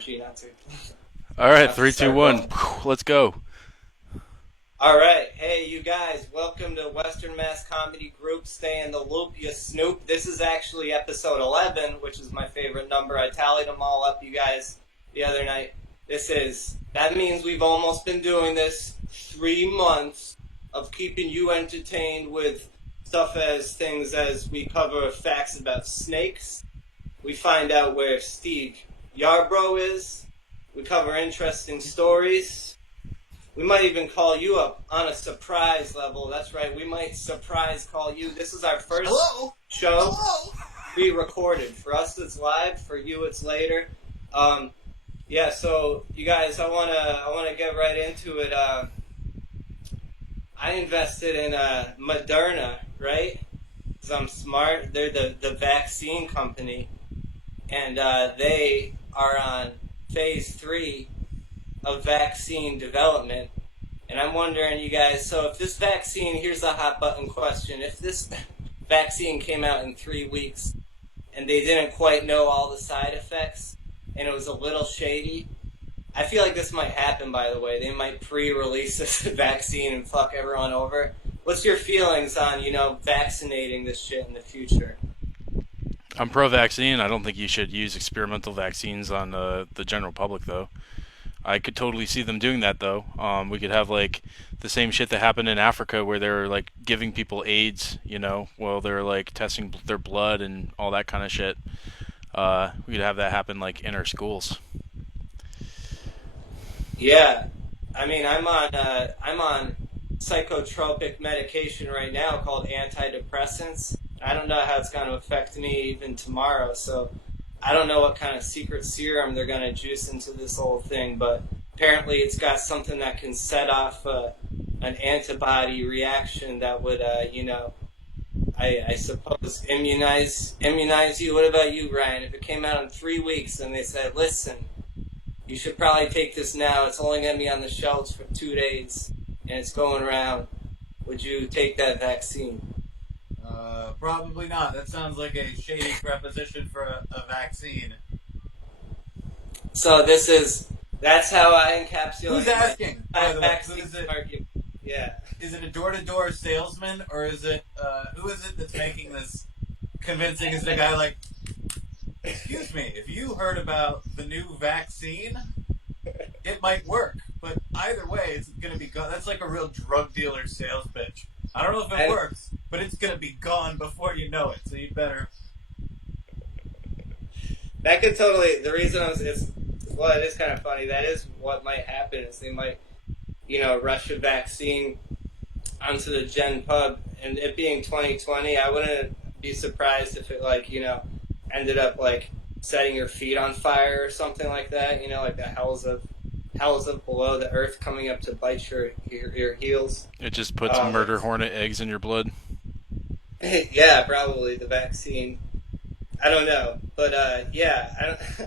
energy not to. All right, Not to three, two, start one. going. Let's go. All right, hey you guys, welcome to Western Mass Comedy Group. Stay in the loop, you Snoop. This is actually episode 11, which is my favorite number. I tallied them all up, you guys, the other night. That means we've almost been doing this 3 months of keeping you entertained with things as we cover facts about snakes. We find out where Steve Yarbrough is. We cover interesting stories. We might even call you up on a surprise level. That's right, we might surprise call you. This is our first show pre-recorded. For us, it's live. For you, it's later. So you guys, I wanna get right into it. I invested in Moderna, right? Because I'm smart. They're the vaccine company, and they are on phase 3 of vaccine development. And I'm wondering, you guys, so if this vaccine, here's a hot button question, if this vaccine came out in 3 weeks and they didn't quite know all the side effects and it was a little shady, I feel like this might happen, by the way. They might pre-release this vaccine and fuck everyone over. What's your feelings on, vaccinating this shit in the future? I'm pro-vaccine. I don't think you should use experimental vaccines on the general public, though. I could totally see them doing that, though. We could have, like, the same shit that happened in Africa where they're, like, giving people AIDS, while they're, like, testing their blood and all that kind of shit. We could have that happen, like, in our schools. Yeah. I mean, I'm on psychotropic medication right now called antidepressants. I don't know how it's going to affect me even tomorrow, so I don't know what kind of secret serum they're going to juice into this whole thing, but apparently it's got something that can set off an antibody reaction that would, I suppose immunize you. What about you, Ryan? If it came out in 3 weeks and they said, listen, you should probably take this now. It's only going to be on the shelves for 2 days, and it's going around. Would you take that vaccine? Probably not. That sounds like a shady preposition for a vaccine. So that's how I encapsulate. Who's asking? By the way, vaccine argument. Yeah. Is it a door-to-door salesman, or is it who is it that's making this convincing? Is the guy like, excuse me, if you heard about the new vaccine, it might work, but either way, it's going to be gone. That's like a real drug dealer sales pitch. I don't know if it works, but it's going to be gone before you know it, so you better. That could totally, the reason it is kind of funny. That is what might happen is they might, rush a vaccine onto the Gen Pub, and it being 2020, I wouldn't be surprised if it, ended up, setting your feet on fire or something like that, like the hells of below the earth coming up to bite your heels. It just puts murder hornet eggs in your blood. Yeah, probably the vaccine. I don't know, but I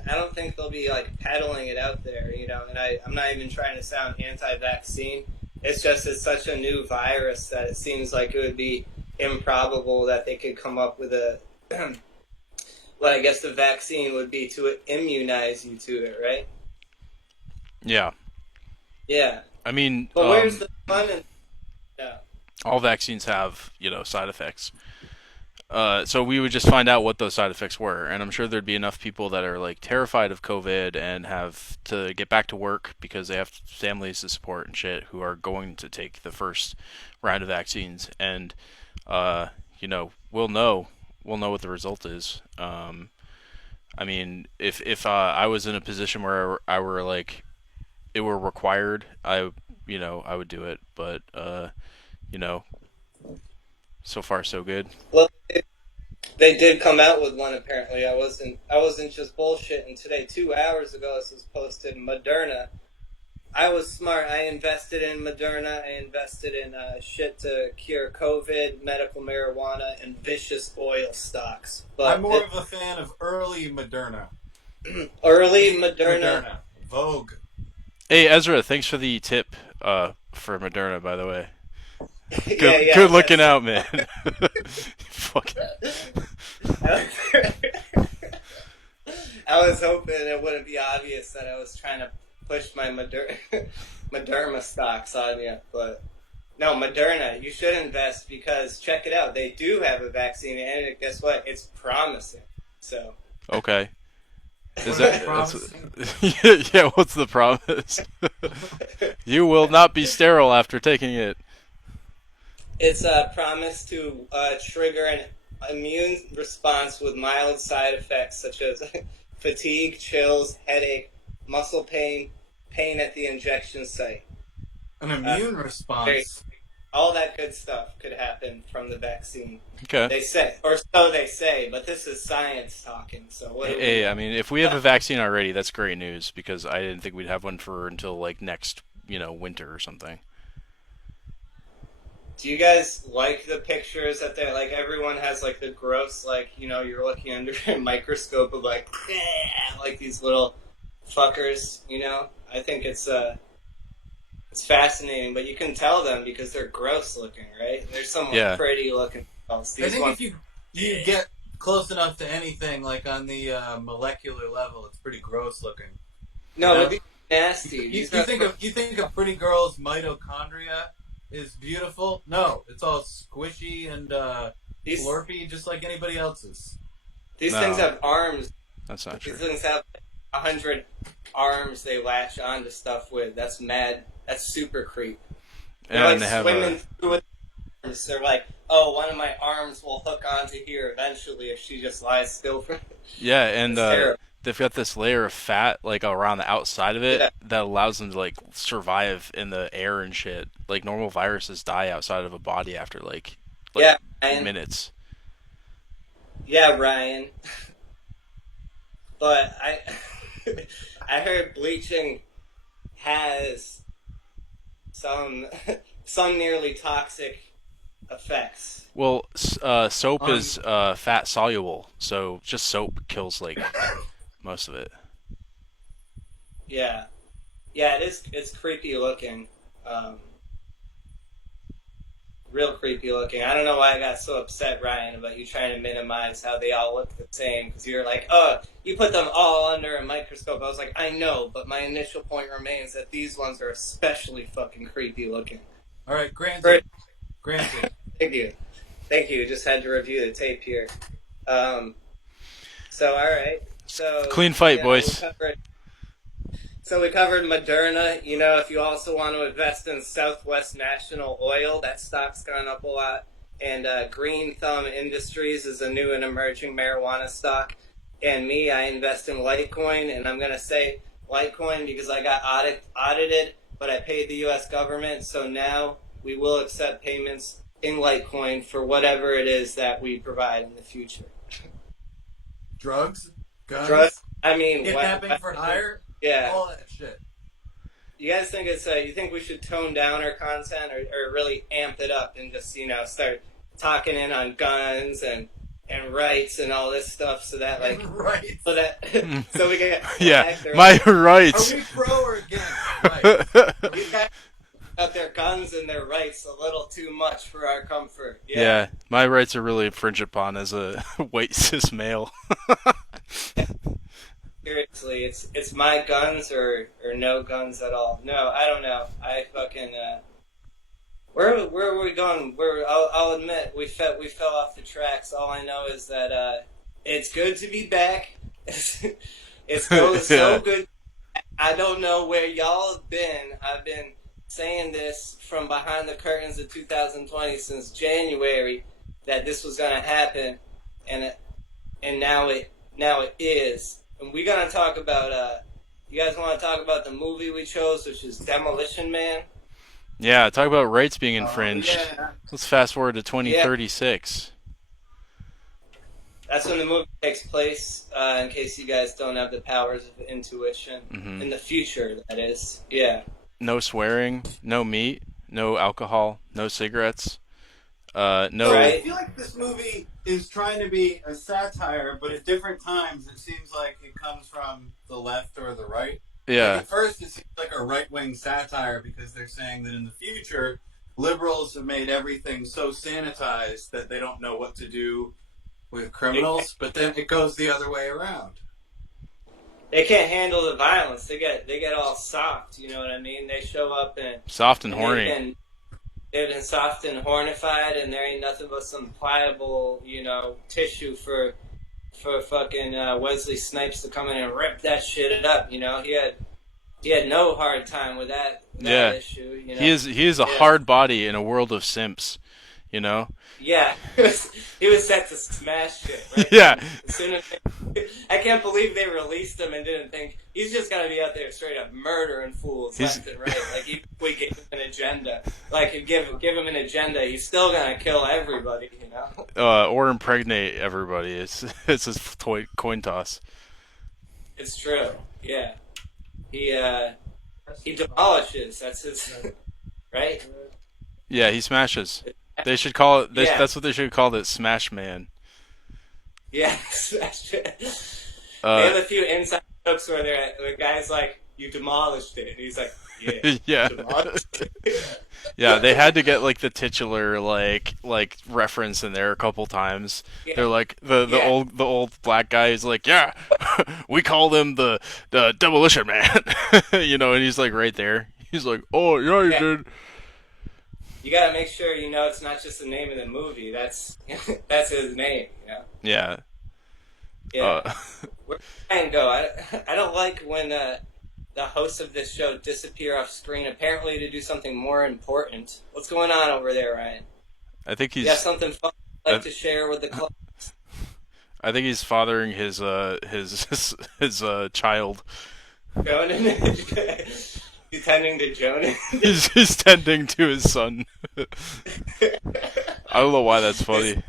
don't think they'll be peddling it out there, And I'm not even trying to sound anti-vaccine. It's just it's such a new virus that it seems like it would be improbable that they could come up with a. Well, I guess the vaccine would be to immunize you to it, right? Yeah. Yeah. I mean, but where's the fun in? Yeah. All vaccines have, side effects. So we would just find out what those side effects were, and I'm sure there'd be enough people that are terrified of COVID and have to get back to work because they have families to support and shit who are going to take the first round of vaccines, and we'll know what the result is. I mean, if I was in a position where I were it were required, I would do it, but so far so good. Well, they did come out with one apparently. I wasn't just bullshitting today. 2 hours ago, this was posted. Moderna. I was smart. I invested in Moderna. I invested in shit to cure COVID, medical marijuana, and vicious oil stocks. But I'm more of a fan of early Moderna. Early Moderna. Vogue. Hey Ezra, thanks for the tip for Moderna, by the way. Good looking out, man. Fuck. I was hoping it wouldn't be obvious that I was trying to push my Moderna stocks on you, but no, Moderna, you should invest because check it out, they do have a vaccine, and guess what? It's promising. So Okay. Is What is that promising? yeah? What's the promise? You will not be sterile after taking it. it's a promise to trigger an immune response with mild side effects such as fatigue, chills, headache, muscle pain, pain at the injection site. An immune response. All that good stuff could happen from the vaccine. Okay. They say, or so they say, but this is science talking. So what? Hey, I mean, if we have a vaccine already, that's great news because I didn't think we'd have one for until like next, winter or something. Do you guys like the pictures that they're like? Everyone has like the gross, like you're looking under a microscope of like these little fuckers. I think it's fascinating, but you can tell them because they're gross looking, right? There's some pretty looking. I think if you get close enough to anything, like on the molecular level, it's pretty gross looking. No, it'd be nasty. You think a pretty girl's mitochondria is beautiful? No, it's all squishy and slurpy, just like anybody else's. These things have arms. That's not true. These things have 100 arms they latch onto stuff with. That's mad. That's super creep. They're And like they have swimming through with arms. They're like, oh, one of my arms will hook onto here eventually if she just lies still for. yeah, and terrible. they've got this layer of fat like around the outside of it that allows them to like survive in the air and shit. Like normal viruses die outside of a body after like Ryan. minutes. Yeah, Ryan. But I heard bleaching has some nearly toxic effects. Well, soap is fat soluble, so just soap kills like most of it. Yeah, it is. It's creepy looking, real creepy looking. I don't know why I got so upset, Ryan, about you trying to minimize how they all look the same. Because you're like, oh, you put them all under a microscope. I was like, I know, but my initial point remains that these ones are especially fucking creepy looking. All right, granted. Thank you. Just had to review the tape here. All right. So Clean fight, boys. We covered Moderna. If you also want to invest in Southwest National Oil, that stock's gone up a lot. And Green Thumb Industries is a new and emerging marijuana stock. And me, I invest in Litecoin, and I'm going to say Litecoin because I got audited, but I paid the U.S. government, so now we will accept payments in Litecoin for whatever it is that we provide in the future. Drugs? Guns? Drugs? I mean, kidnapping for hire? Yeah. All that shit. You guys think you think we should tone down our content or really amp it up and just, start talking in on guns and rights and all this stuff so that rights. so we can get my rights. Are we pro or against rights? These guys got their guns and their rights a little too much for our comfort. Yeah, my rights are really infringed upon as a white cis male. Seriously, it's my guns or no guns at all. No, I don't know. I fucking where are we going? I'll admit we fell off the tracks. All I know is that it's good to be back. It's so good. I don't know where y'all have been. I've been saying this from behind the curtains of 2020 since January that this was going to happen, and now it is. And we're going to talk about, you guys want to talk about the movie we chose, which is Demolition Man? Yeah, talk about rights being infringed. Yeah. Let's fast forward to 2036. That's when the movie takes place, in case you guys don't have the powers of intuition. Mm-hmm. In the future, that is. Yeah. No swearing, no meat, no alcohol, no cigarettes. No. I feel like this movie is trying to be a satire, but at different times it seems like it comes from the left or the right. Yeah. Like at first it seems like a right-wing satire because they're saying that in the future, liberals have made everything so sanitized that they don't know what to do with criminals, but then it goes the other way around. they can't handle the violence. They get all soft. You know what I mean? They show up and Soft and horny. They've been soft and hornified, and there ain't nothing but some pliable, tissue for fucking Wesley Snipes to come in and rip that shit up. He had no hard time with that issue. He is a hard body in a world of simps. Yeah, he was set to smash shit. Right? Yeah. As soon as I can't believe they released him and didn't think he's just gonna be out there straight up murdering fools left and right. Like even if we gave him an agenda, give him an agenda, he's still gonna kill everybody. Or impregnate everybody. It's his coin toss. It's true. Yeah. He demolishes. That's his right. Yeah, he smashes. They should call it. That's what they should call it. Smash Man. Yeah, smash it. They have a few inside jokes where the guy's like, "You demolished it," and he's like, "Yeah, yeah." demolished it. Yeah, they had to get like the titular like reference in there a couple times. Yeah. They're like the old black guy is like, "Yeah, we call him the Demolition Man," and he's like right there. He's like, "Oh yeah, you did." You gotta make sure it's not just the name of the movie. That's his name. Yeah. Yeah. Where Ryan go? I don't like when the hosts of this show disappear off screen, apparently to do something more important. What's going on over there, Ryan? I think he's. You have something fun you'd like to share with the club? I think he's fathering his child. Jonan? He's tending to Jonan? He's tending to his son. I don't know why that's funny.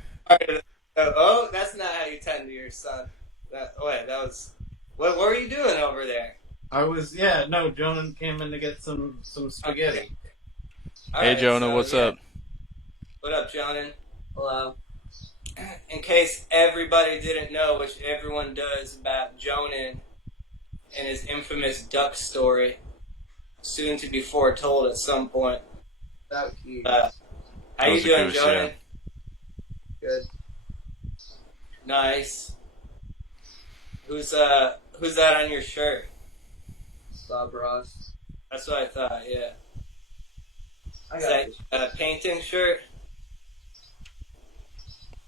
Oh, that's not how you tend to your son. That was... What were you doing over there? Jonan came in to get some spaghetti. Okay. Hey, right, Jonah, what's up? What up, Jonan? Hello. In case everybody didn't know, which everyone does, about Jonan and his infamous duck story, soon to be foretold at some point. How you doing, Jonan? Good. Nice. Who's that on your shirt? Bob Ross. That's what I thought. Yeah. I Is got that a painting shirt?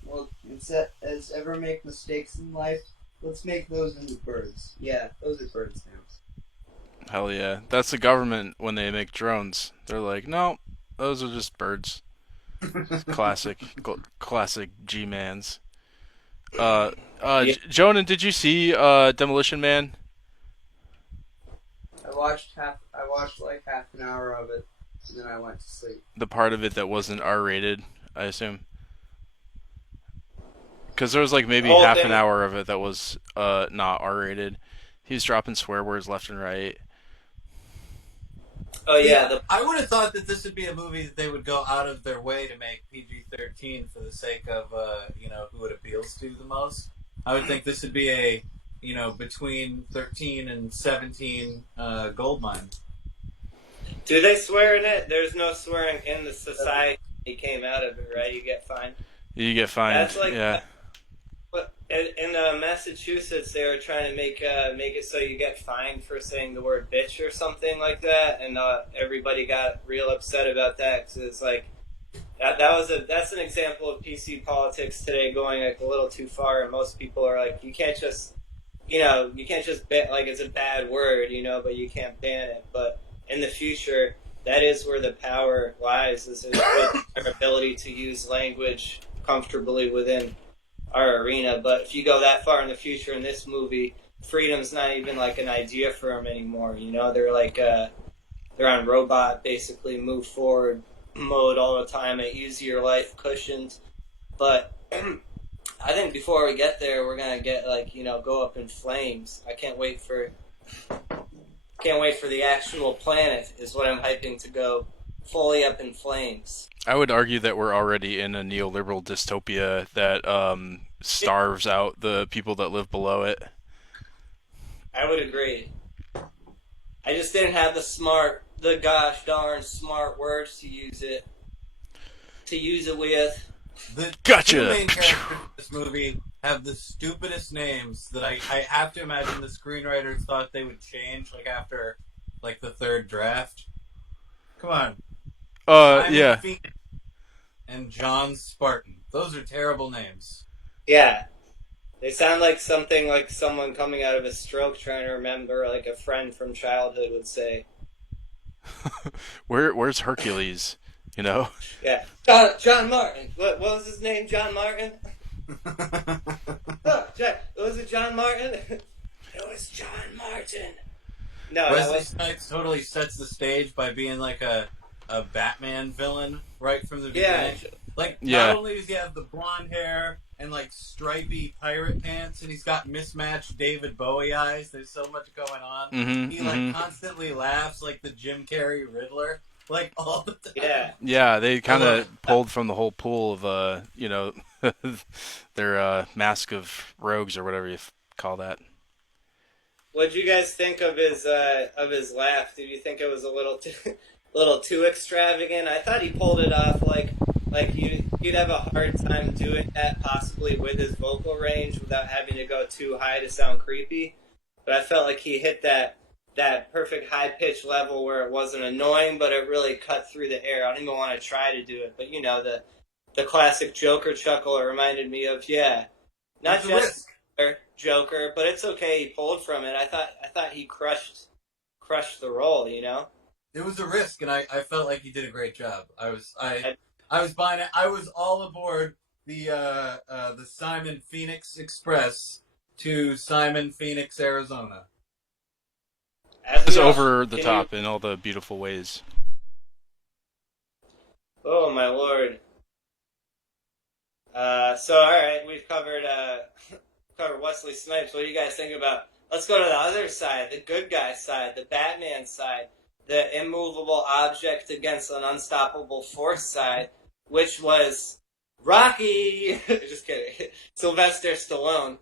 Well, as ever make mistakes in life, let's make those into birds. Yeah, those are birds now. Hell yeah. That's the government when they make drones. They're like, no, those are just birds. Classic G-mans. Yeah. Jonan, did you see Demolition Man? I watched like half an hour of it, and then I went to sleep. The part of it that wasn't R-rated, I assume? Because there was like maybe half an hour of it that was not R-rated. He was dropping swear words left and right. Oh yeah, I would have thought that this would be a movie that they would go out of their way to make PG-13 for the sake of who it appeals to the most. I would think this would be a between 13 and 17 goldmine. Do they swear in it? There's no swearing in the society that came out of it, right? You get fined. You get fined. That's like yeah. In Massachusetts, they were trying to make it so you get fined for saying the word bitch or something like that, and everybody got real upset about that because it's like that's an example of PC politics today going like a little too far, and most people are like, you can't just ban, like it's a bad word, but you can't ban it. But in the future, that is where the power lies, is our ability to use language comfortably within our arena. But if you go that far in the future in this movie, freedom's not even like an idea for them anymore. They're like they're on robot, basically move forward mode all the time, an easier life cushioned. But I think before we get there, we're gonna get go up in flames. I can't wait for the actual planet is what I'm hyping to go fully up in flames. I would argue that we're already in a neoliberal dystopia that starves out the people that live below it. I would agree. I just didn't have the gosh darn smart words to use it with. The Gotcha. two main characters in this movie have the stupidest names that I have to imagine the screenwriters thought they would change after the third draft. Come on. Simon Yeah. Phoenix and John Spartan. Those are terrible names. Yeah. They sound like something like someone coming out of a stroke trying to remember, like a friend from childhood would say. Where's Hercules? You know? Yeah. John Martin. What was his name? John Martin? Was it John Martin? It was John Martin. No, Wesley Snipes totally sets the stage by being like a Batman villain right from the beginning. Not only does he have the blonde hair and stripy pirate pants, and he's got mismatched David Bowie eyes. There's so much going on. Mm-hmm, He constantly laughs like the Jim Carrey Riddler, all the time. Yeah. Yeah, they kind of pulled from the whole pool of their Mask of Rogues or whatever you call that. What'd you guys think of his laugh? Did you think it was a little too extravagant? I thought he pulled it off you'd have a hard time doing that possibly with his vocal range without having to go too high to sound creepy. But I felt like he hit that perfect high pitch level where it wasn't annoying, but it really cut through the air. I don't even want to try to do it, but the classic Joker chuckle it reminded me of. Not just Joker, but it's okay. He pulled from it. I thought he crushed the role. It was a risk, and I felt like he did a great job. I was buying it. I was all aboard the Simon Phoenix Express to Simon Phoenix, Arizona. It's over the top in all the beautiful ways. Oh my lord. So all right, we've covered Wesley Snipes. What do you guys think about? Let's go to the other side, the good guy side, the Batman side, the immovable object against an unstoppable force side, which was Rocky. Just kidding. Sylvester Stallone,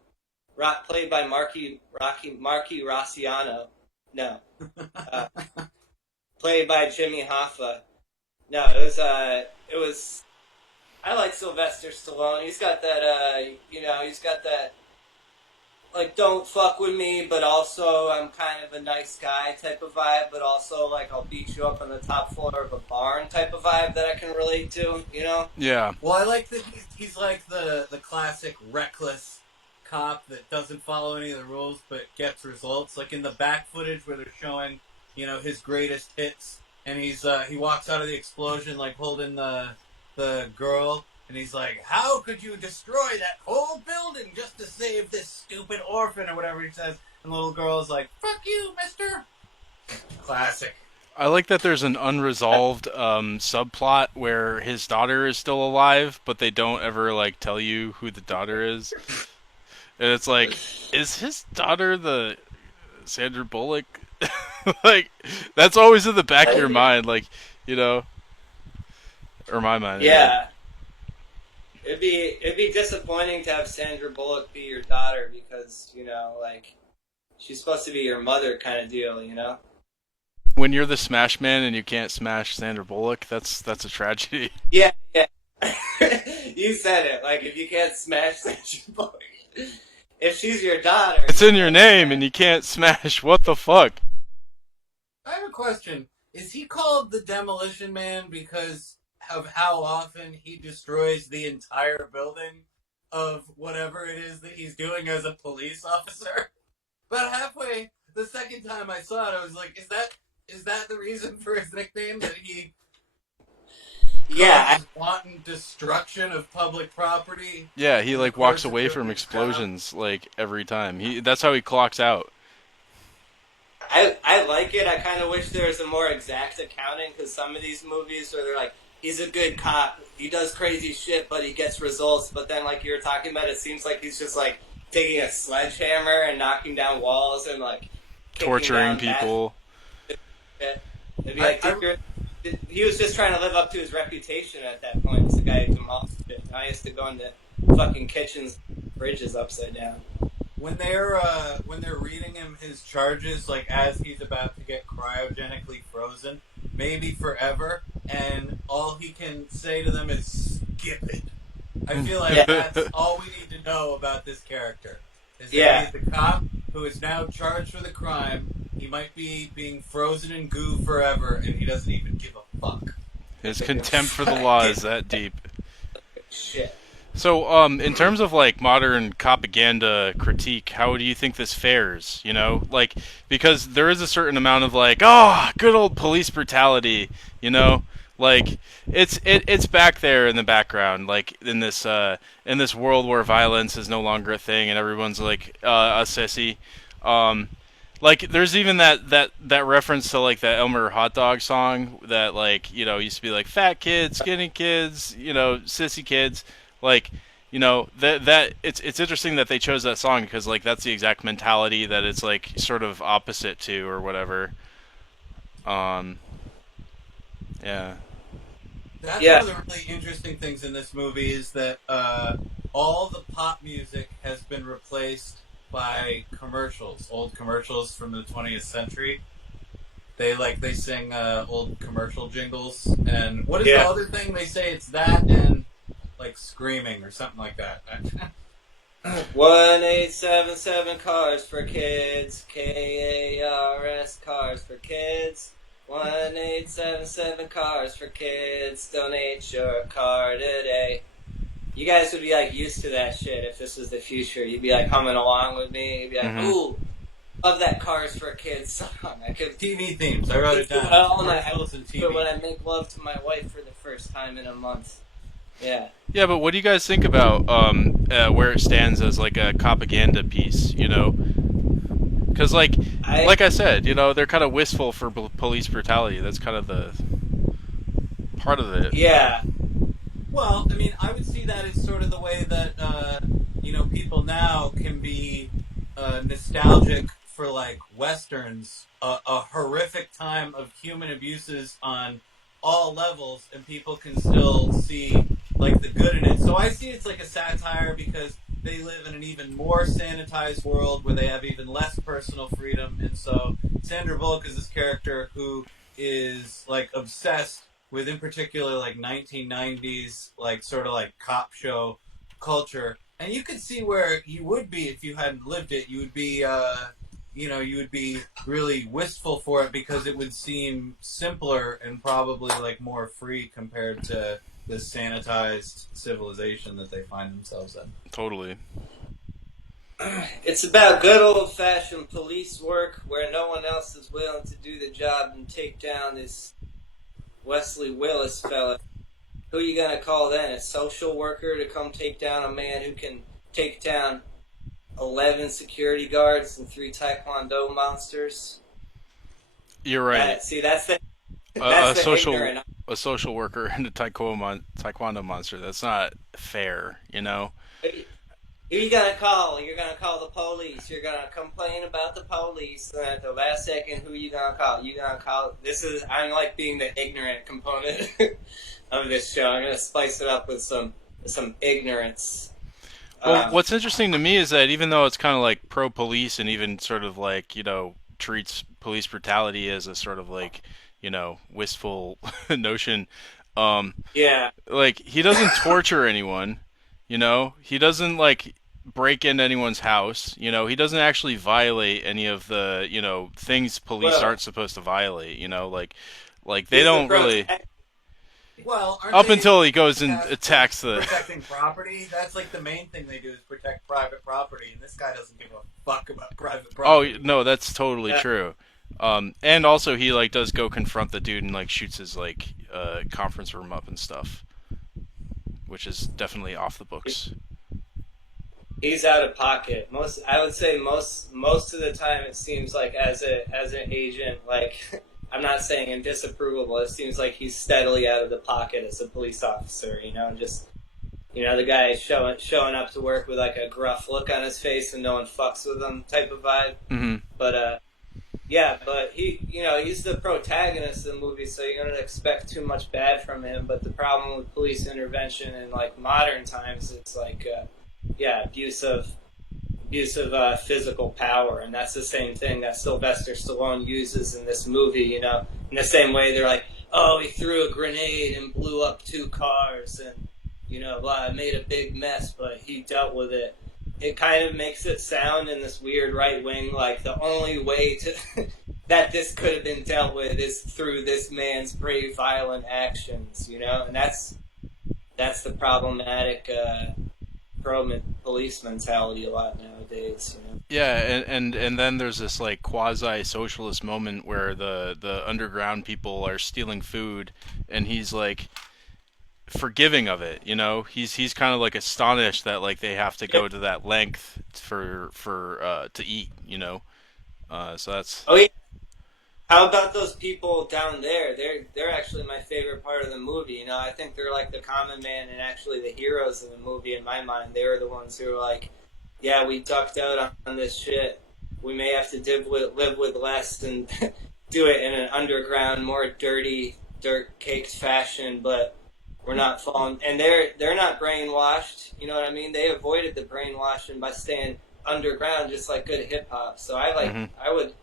played by Marky Rossiano. No, played by Jimmy Hoffa. No, it was. I like Sylvester Stallone. He's got that. He's got that. Don't fuck with me, but also I'm kind of a nice guy type of vibe, but also I'll beat you up on the top floor of a barn type of vibe that I can relate to. Yeah. Well, I like that he's like the classic reckless cop that doesn't follow any of the rules but gets results. Like in the back footage where they're showing, his greatest hits, and he walks out of the explosion holding the girl, and he's like, "How could you destroy that whole building just to save this stupid orphan?" or whatever he says, and the little girl is like, "Fuck you, mister." Classic. I like that there's an unresolved subplot where his daughter is still alive, but they don't ever tell you who the daughter is. And it's is his daughter the Sandra Bullock? That's always in the back of your mind, or my mind. Yeah. It'd be disappointing to have Sandra Bullock be your daughter because, she's supposed to be your mother kind of deal, When you're the Smash Man and you can't smash Sandra Bullock, that's a tragedy. Yeah. You said it. If you can't smash Sandra Bullock. If she's your daughter... It's in your name and you can't smash. What the fuck? I have a question. Is he called the Demolition Man because of how often he destroys the entire building of whatever it is that he's doing as a police officer? About halfway, the second time I saw it, I was like, is that the reason for his nickname? That he... Yeah, wanton destruction of public property. Yeah, he walks away from explosions every time. That's how he clocks out. I like it. I kind of wish there was a more exact accounting because some of these movies where they're he's a good cop, he does crazy shit, but he gets results. But then, you were talking about, it seems like he's just taking a sledgehammer and knocking down walls and torturing people. He was just trying to live up to his reputation at that point. He's the guy who demolished it. Now he has to go into fucking kitchens, bridges upside down. When they're reading him his charges, as he's about to get cryogenically frozen, maybe forever, and all he can say to them is "skip it." I feel like Yeah. that's all we need to know about this character. Is that Yeah. he's the cop who is now charged with a crime. He might be being frozen in goo forever, and he doesn't even give a fuck. His contempt for the law is that deep. Shit. So, in terms of like modern propaganda critique, how do you think this fares? You know, like because there is a certain amount of like, oh, good old police brutality. You know, like it's back there in the background, like in this world where violence is no longer a thing and everyone's like a sissy. Like there's even that reference to like that Elmer hot dog song that like used to be like fat kids, skinny kids, sissy kids. Like, that it's interesting that they chose that song because like that's the exact mentality that it's like sort of opposite to or whatever. Yeah. That's one of the really interesting things in this movie is that all the pop music has been replaced by commercials, old commercials from the 20th century. They sing old commercial jingles, and what is the other thing they say? It's that and like screaming or something like that. 1877 cars for kids, KARS cars for kids. 1877 cars for kids. Donate your car today. You guys would be like used to that shit if this was the future. You'd be like humming along with me. You'd be like, ooh, love that Cars for Kids song. I could TV themes. I wrote it down. But when I make love to my wife for the first time in a month. Yeah. Yeah, but what do you guys think about where it stands as like a propaganda piece? Because like I said, they're kind of wistful for police brutality. That's kind of the part of it. Yeah. Well, I mean, I would see that as sort of the way that people now can be nostalgic for like westerns, a horrific time of human abuses on all levels, and people can still see like the good in it. So I see it's like a satire because they live in an even more sanitized world where they have even less personal freedom. And so Sandra Bullock is this character who is like obsessed with, in particular, like 1990s, like sort of like cop show culture. And you could see where you would be if you hadn't lived it. You would be, you would be really wistful for it because it would seem simpler and probably like more free compared to the sanitized civilization that they find themselves in. Totally. It's about good old-fashioned police work where no one else is willing to do the job and take down this Wesley Willis fella. Who are you gonna call then? A social worker to come take down a man who can take down 11 security guards and 3 taekwondo monsters? You're right. That's the a social worker and a taekwondo monster. That's not fair, Who you gonna call? You're gonna call the police. You're gonna complain about the police. And at the last second, who you gonna call? I'm like being the ignorant component of this show. I'm gonna spice it up with some ignorance. Well, what's interesting to me is that even though it's kind of like pro-police and even sort of like, treats police brutality as a sort of like, wistful notion, like he doesn't torture anyone, he doesn't like break into anyone's house, he doesn't actually violate any of the, things police aren't supposed to violate, like they don't really. Well, up until he goes and attacks the protecting property. That's like the main thing they do is protect private property, and this guy doesn't give a fuck about private property. Oh no, that's totally true. And also he like does go confront the dude and like shoots his like conference room up and stuff, which is definitely off the books. He's out of pocket. I would say most of the time it seems like as an agent, like. I'm not saying I'm disapprovable. It seems like he's steadily out of the pocket as a police officer, just, the guy is showing up to work with like a gruff look on his face and no one fucks with him type of vibe. Mm-hmm. But, but he, he's the protagonist of the movie, so you're going to expect too much bad from him. But the problem with police intervention in like modern times, it's like, abuse of physical power, and that's the same thing that Sylvester Stallone uses in this movie, in the same way they're like, oh, he threw a grenade and blew up 2 cars, and, I made a big mess, but he dealt with it. It kind of makes it sound in this weird right wing like the only way to that this could have been dealt with is through this man's brave, violent actions, and that's the problematic police mentality a lot nowadays. Yeah, and then there's this like quasi-socialist moment where the underground people are stealing food, and he's like forgiving of it. He's kind of like astonished that like they have to go to that length for to eat. So that's. Oh yeah. How about those people down there? They're actually my favorite part of the movie. I think they're like the common man and actually the heroes of the movie in my mind. They were the ones who were like, yeah, we ducked out on this shit. We may have to live with less and do it in an underground, more dirty, dirt-caked fashion, but we're not falling. And they're not brainwashed. You know what I mean? They avoided the brainwashing by staying underground, just like good hip-hop. So I would...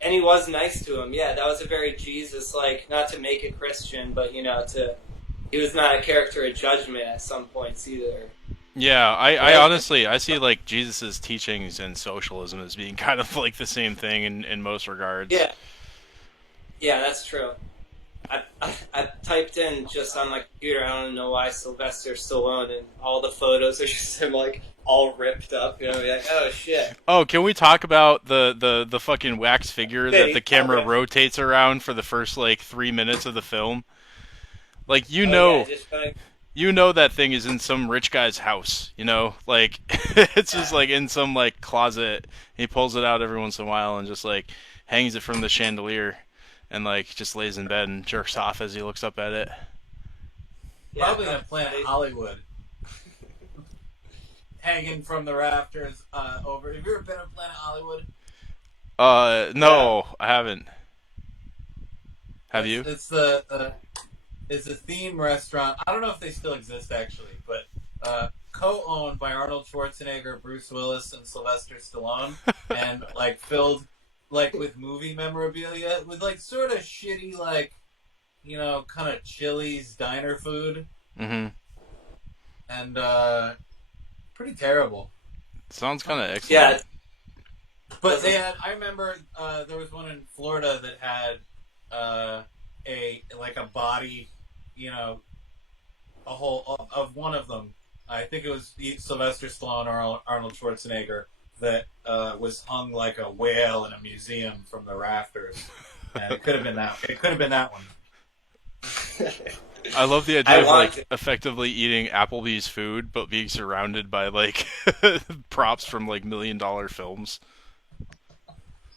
And he was nice to him. Yeah, that was a very Jesus-like, not to make it Christian, but, he was not a character of judgment at some points either. Yeah, I honestly, I see, like, Jesus' teachings and socialism as being kind of, like, the same thing in most regards. Yeah. Yeah, that's true. I typed in just on my computer, I don't know why, Sylvester Stallone, and all the photos are just him, like, all ripped up, like, oh, shit. Oh, can we talk about the fucking wax figure that the camera rotates around for the first, like, 3 minutes of the film? Like, yeah, that thing is in some rich guy's house, Like, it's just, like, in some, like, closet. He pulls it out every once in a while and just, like, hangs it from the chandelier and, like, just lays in bed and jerks off as he looks up at it. Yeah, probably on Planet Hollywood. Hanging from the rafters over. Have you ever been on Planet Hollywood? No, I haven't. Have you? It's a theme restaurant. I don't know if they still exist actually, but co-owned by Arnold Schwarzenegger, Bruce Willis, and Sylvester Stallone, and like filled like with movie memorabilia with like sort of shitty like kind of Chili's diner food. Mm-hmm. And pretty terrible. Sounds kind of excellent. Yeah. But they had. I remember there was one in Florida that had a body, a whole of one of them. I think it was Sylvester Stallone or Arnold Schwarzenegger that was hung like a whale in a museum from the rafters. And it could have been that. It could have been that one. I love the idea of like effectively eating Applebee's food, but being surrounded by like props from like $1 million films.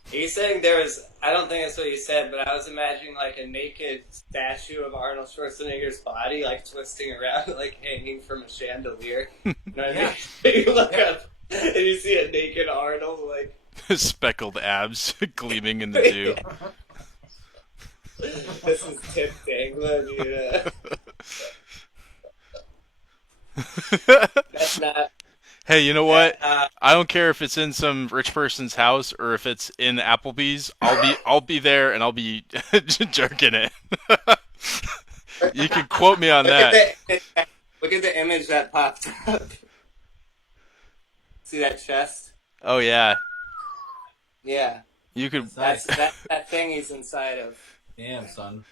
He's saying there was, I don't think that's what he said, but I was imagining like a naked statue of Arnold Schwarzenegger's body, like twisting around, like hanging from a chandelier. You know what I mean? You look up and you see a naked Arnold, like speckled abs gleaming in the dew. This is tip dangling, That's not. Hey, you know what? I don't care if it's in some rich person's house or if it's in Applebee's. I'll be there and I'll be jerking it. You can quote me on that. Look at the image that popped up. See that chest? Oh yeah. Yeah. You could. That's that thing he's inside of. Damn, son.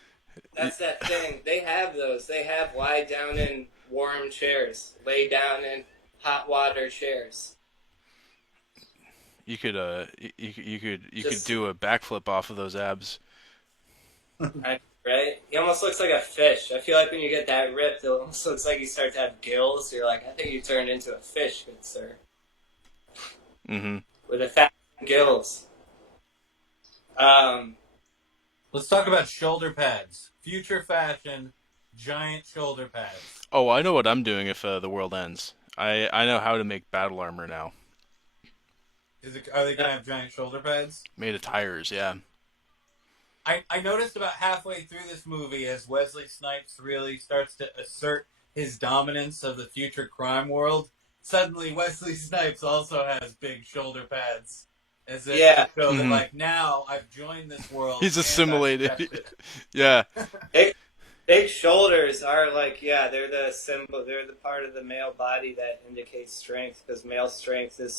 That's that thing. They have those. They have lie down in warm chairs, lay down in hot water chairs. You could you could do a backflip off of those abs. Right? He almost looks like a fish. I feel like when you get that ripped, it almost looks like you start to have gills. You're like, I think you turned into a fish, good sir. Mm-hmm. With a fat gills. Let's talk about shoulder pads. Future fashion, giant shoulder pads. Oh, I know what I'm doing if the world ends. I know how to make battle armor now. Are they going to have giant shoulder pads? Made of tires, yeah. I noticed about halfway through this movie as Wesley Snipes really starts to assert his dominance of the future crime world, suddenly Wesley Snipes also has big shoulder pads. As if to show that, now I've joined this world. He's assimilated. Yeah. Big shoulders are like, yeah, they're the symbol. They're the part of the male body that indicates strength, because male strength is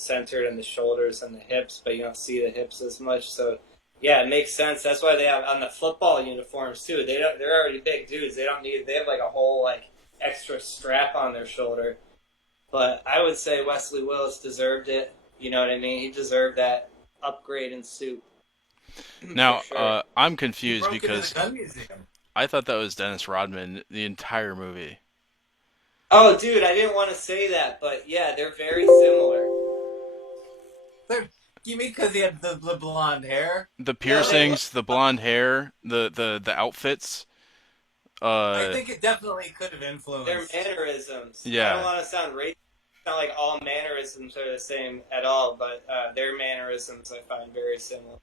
centered in the shoulders and the hips, but you don't see the hips as much. So, yeah, it makes sense. That's why they have on the football uniforms too. They don't. They're already big dudes. They don't need. They have like a whole like extra strap on their shoulder. But I would say Wesley Willis deserved it. You know what I mean? He deserved that upgrade in suit. Now, Sure. I'm He confused broke into because the gun museum. I thought that was Dennis Rodman the entire movie. Oh, dude, I didn't want to say that, but yeah, they're very similar. You mean because he had the blonde hair? The No, they piercings, the blonde hair, the outfits. I think it definitely could have their influenced. mannerisms. I don't Yeah. want to sound racist. It's not like all mannerisms are the same at all, but their mannerisms I find very similar.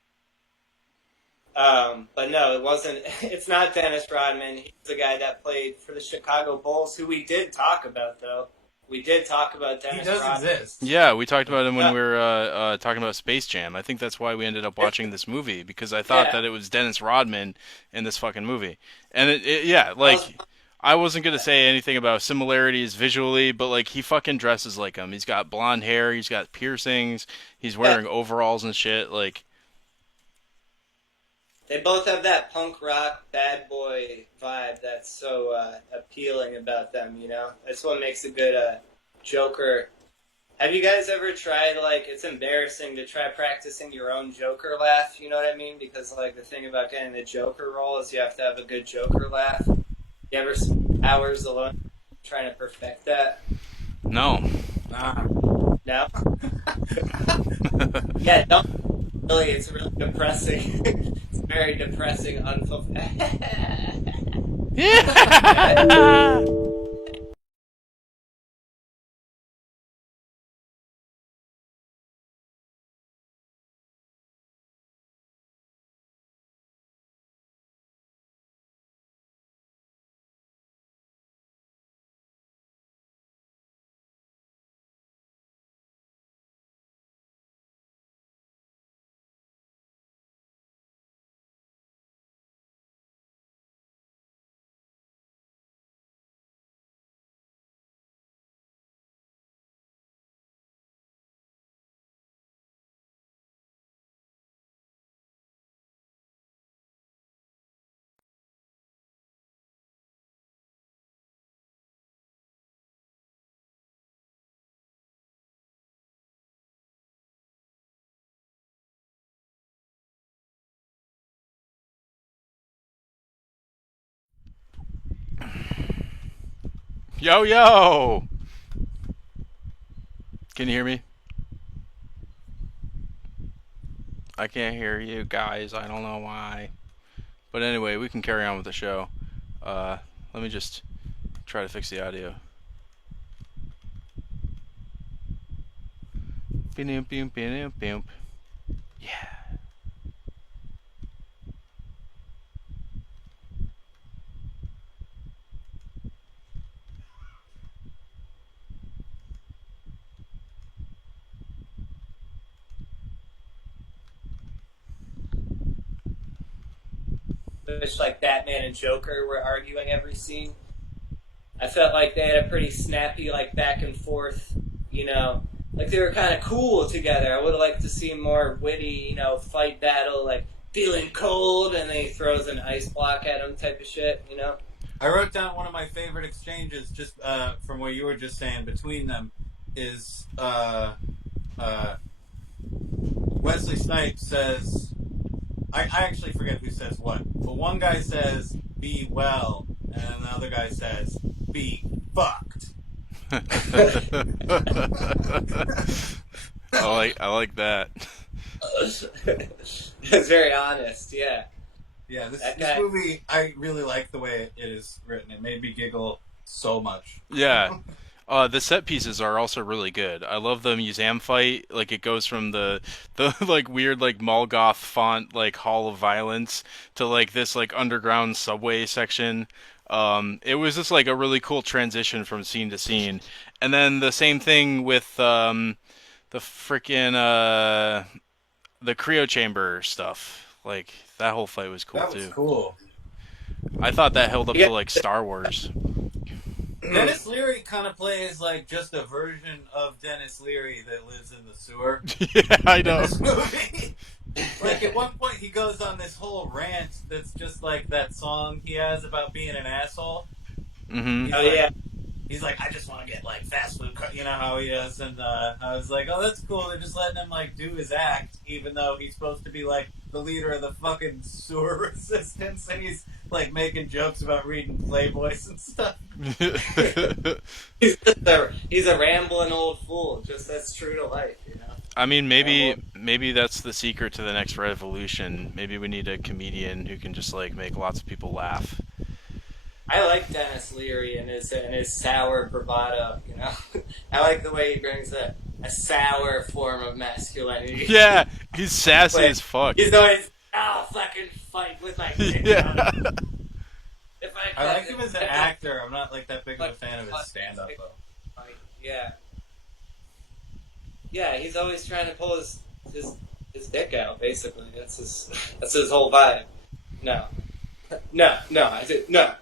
But no, it wasn't. It's not Dennis Rodman. He's the guy that played for the Chicago Bulls, who we did talk about, though. We did talk about He Dennis does Rodman. exist. Yeah, we talked about him when we were talking about Space Jam. I think that's why we ended up watching this movie, because I thought Yeah. that it was Dennis Rodman in this fucking movie. And yeah, like, I wasn't gonna say anything about similarities visually, but like, he fucking dresses like him. He's got blonde hair, he's got piercings, he's wearing overalls and shit. Like, They both have that punk rock bad boy vibe that's so appealing about them, you know? That's what makes a good Joker. Have you guys ever tried, like, it's embarrassing to try practicing your own Joker laugh, you know what I mean? Because, like, the thing about getting the Joker role is you have to have a good Joker laugh. You ever spend hours alone trying to perfect that? no. Nah. No? Yeah, don't. Really, it's really depressing. It's very depressing, unfulfilled. Yeah. Yo, yo! Can you hear me? I can't hear you guys. I don't know why. But anyway, we can carry on with the show. Let me just try to fix the audio. Yeah. Wish like Batman and Joker were arguing every scene. I felt like they had a pretty snappy like back and forth, you know, like they were kind of cool together. I would have liked to see more witty, you know, fight battle, like feeling cold, and then he throws an ice block at him type of shit, you know. I wrote down one of my favorite exchanges just from what you were just saying between them is Wesley Snipes says, I actually forget who says what, but one guy says, be well, and the other guy says, be fucked. I like that. It's very honest, yeah. Yeah, this guy- movie, I really like the way it is written. It made me giggle so much. Yeah. The set pieces are also really good. I love the museum fight. Like, it goes from the like weird like Molgoth font like Hall of Violence to like this like underground subway section. It was just like a really cool transition from scene to scene. And then the same thing with the freaking the cryo chamber stuff. Like, that whole fight was cool That was too. cool. I thought that held up Yeah. to like Star Wars. Dennis Leary kind of plays like just a version of Dennis Leary that lives in the sewer Yeah, I in know. this movie. Like at one point he goes on this whole rant that's just like that song he has about being an asshole. Mm-hmm. He's Oh like, yeah. He's like, I just want to get like fast food, you know how he is, and I was like, oh, that's cool. They're just letting him like do his act, even though he's supposed to be like the leader of the fucking sewer resistance, and he's like making jokes about reading Playboys and stuff. He's a rambling old fool, just as true to life, you know. I mean, maybe that's the secret to the next revolution. Maybe we need a comedian who can just like make lots of people laugh. I like Dennis Leary and his sour bravado, you know. I like the way he brings a sour form of masculinity. Yeah, he's sassy Like, as fuck. He's always, I'll fucking fight with my dick Yeah. out. If I like him as an actor. I'm not like that big of a fan of his stand-up though. Like, yeah. Yeah, he's always trying to pull his dick out, basically. That's his whole vibe. No. I said, no.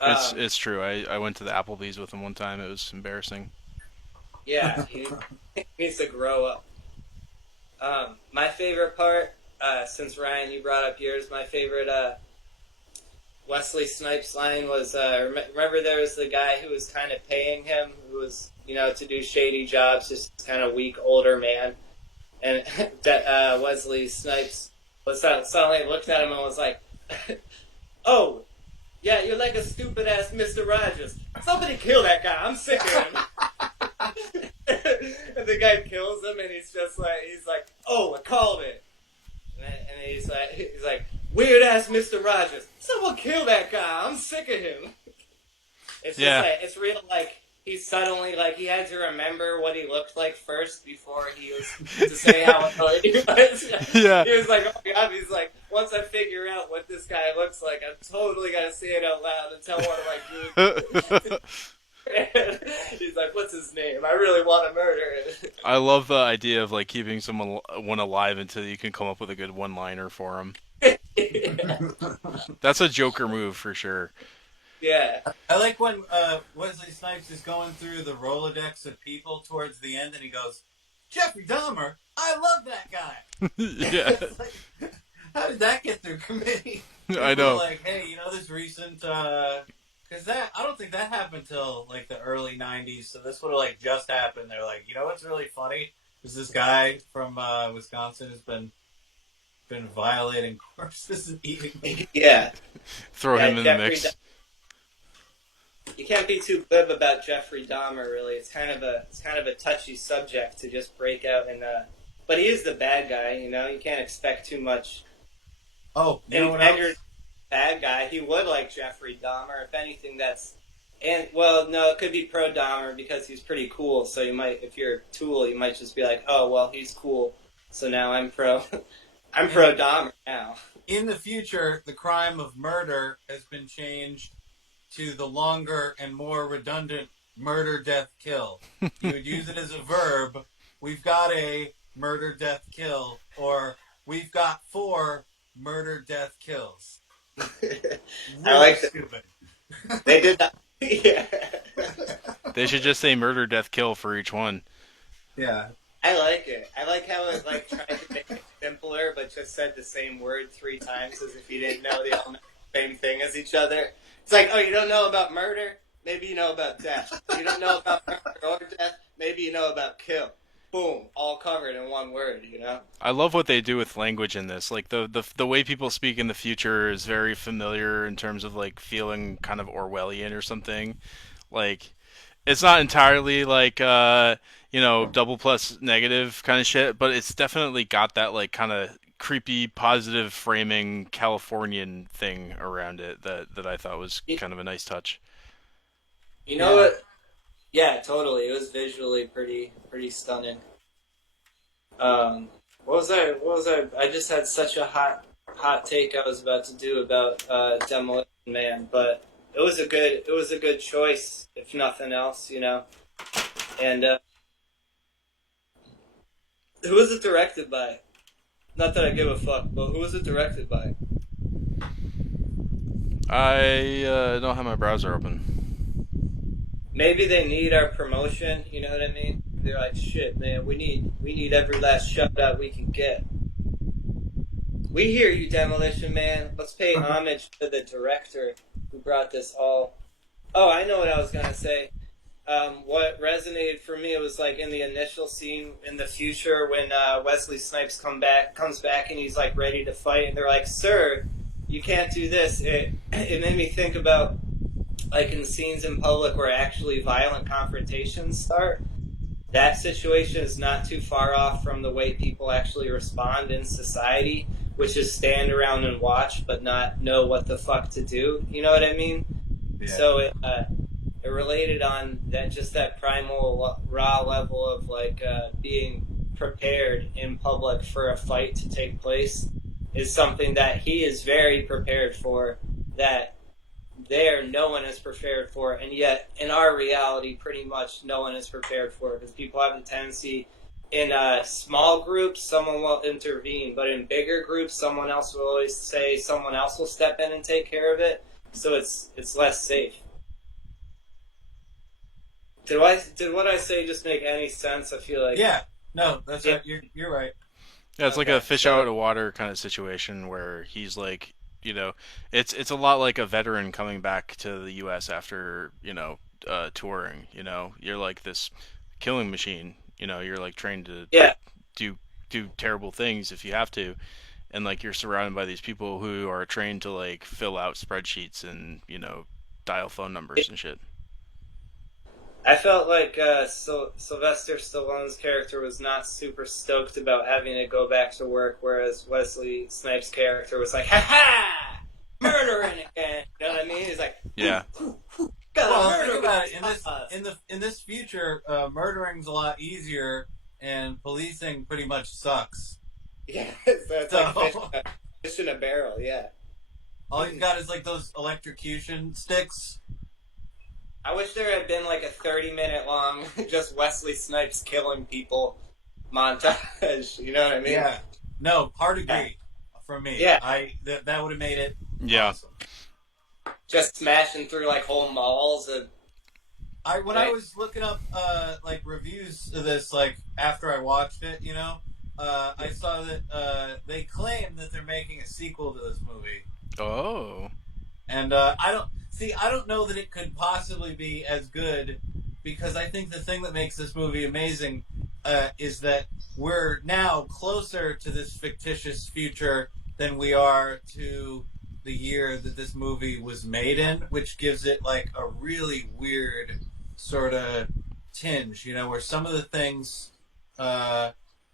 It's true. I went to the Applebee's with him one time. It was embarrassing. Yeah, he needs to grow up. My favorite part, since Ryan, you brought up yours, my favorite Wesley Snipes line was, remember there was the guy who was kind of paying him, who was, you know, to do shady jobs, just kind of weak older man. And that Wesley Snipes suddenly looked at him and was like, oh, yeah, you're like a stupid-ass Mr. Rogers. Somebody kill that guy. I'm sick of him. And the guy kills him, and he's like, oh, I called it. And he's like, weird-ass Mr. Rogers. Someone kill that guy. I'm sick of him. It's just like, it's real, like, he's suddenly, like, he had to remember what he looked like first before he was to say how annoyed he was. Yeah. He was like, oh my god, he's like, once I figure out what this guy looks like, I'm totally gonna say it out loud and tell one of my groups. He's like, what's his name? I really want to murder him. I love the idea of like keeping someone alive until you can come up with a good one-liner for him. That's a Joker move for sure. Yeah. I like when Wesley Snipes is going through the Rolodex of people towards the end, and he goes, Jeffrey Dahmer, I love that guy. Yeah. It's like, how did that get through committee? I know. Like, hey, you know this recent, because that, I don't think that happened till like the early 90s, so this would have like just happened. They're like, you know what's really funny? Is this guy from Wisconsin has been violating corpses and eating them. Yeah. Throw him in the mix. You can't be too glib about Jeffrey Dahmer, really. It's kind of a touchy subject to just break out and. But he is the bad guy, you know. You can't expect too much. Oh, you know what and else? you're bad guy. He would like Jeffrey Dahmer. If anything, it could be pro Dahmer because he's pretty cool. So you might, if you're a tool, you might just be like, oh well, he's cool. So now I'm pro. I'm pro Dahmer now. In the future, the crime of murder has been changed to the longer and more redundant murder, death, kill. You would use it as a verb. We've got a murder, death, kill, or we've got 4 murder, death, kills. Really I like stupid. They did that. Yeah. They should just say murder, death, kill for each one. Yeah. I like it. I like how it like tried to make it simpler, but just said the same word 3 times as if you didn't know they all meant the same thing as each other. It's like, oh, you don't know about murder? Maybe you know about death. You don't know about murder or death? Maybe you know about kill. Boom, all covered in one word, you know? I love what they do with language in this. Like the way people speak in the future is very familiar in terms of like feeling kind of Orwellian or something. Like it's not entirely like double plus negative kind of shit, but it's definitely got that like kind of creepy positive framing Californian thing around it that I thought was kind of a nice touch. You know what? Yeah, totally. It was visually pretty stunning. What was I? I just had such a hot take I was about to do about Demolition Man, but it was a good choice, if nothing else, you know. And who was it directed by? Not that I give a fuck, but who was it directed by? I don't have my browser open. Maybe they need our promotion. You know what I mean? They're like, shit, man. We need every last shout out we can get. We hear you, Demolition Man. Let's pay homage to the director who brought this all. Oh, I know what I was gonna say. What resonated for me was like in the initial scene in the future when Wesley Snipes comes back and he's like ready to fight, and they're like, "Sir, you can't do this." It made me think about like in scenes in public where actually violent confrontations start. That situation is not too far off from the way people actually respond in society, which is stand around and watch but not know what the fuck to do. You know what I mean? Yeah. So it related on that, just that primal raw level of like being prepared in public for a fight to take place is something that he is very prepared for, that there no one is prepared for, and yet in our reality pretty much no one is prepared for, because people have the tendency in small groups someone will intervene, but in bigger groups someone else will always say someone else will step in and take care of it, so it's less safe. Did what I say just make any sense? I feel like No, that's right. You're right. Yeah, it's like a fish out of water kind of situation where he's like, it's a lot like a veteran coming back to the U.S. after touring. You're like this killing machine. You're like trained to do terrible things if you have to, and like you're surrounded by these people who are trained to like fill out spreadsheets and dial phone numbers and shit. I felt like Sylvester Stallone's character was not super stoked about having to go back to work, whereas Wesley Snipes' character was like, "Ha ha, murdering again." You know what I mean? He's like, yeah. Well, think about it. In this future, murdering's a lot easier, and policing pretty much sucks. Yeah, that's like fish in a barrel. Yeah. All you've got is like those electrocution sticks. I wish there had been like a 30-minute long just Wesley Snipes killing people montage. You know what I mean? Yeah. No, hard agree from me. Yeah. That would have made it awesome. Just smashing through like whole malls and. I was looking up like reviews of this, like after I watched it, I saw that they claim that they're making a sequel to this movie. Oh. And I don't know that it could possibly be as good, because I think the thing that makes this movie amazing is that we're now closer to this fictitious future than we are to the year that this movie was made in, which gives it like a really weird sort of tinge, where some of the things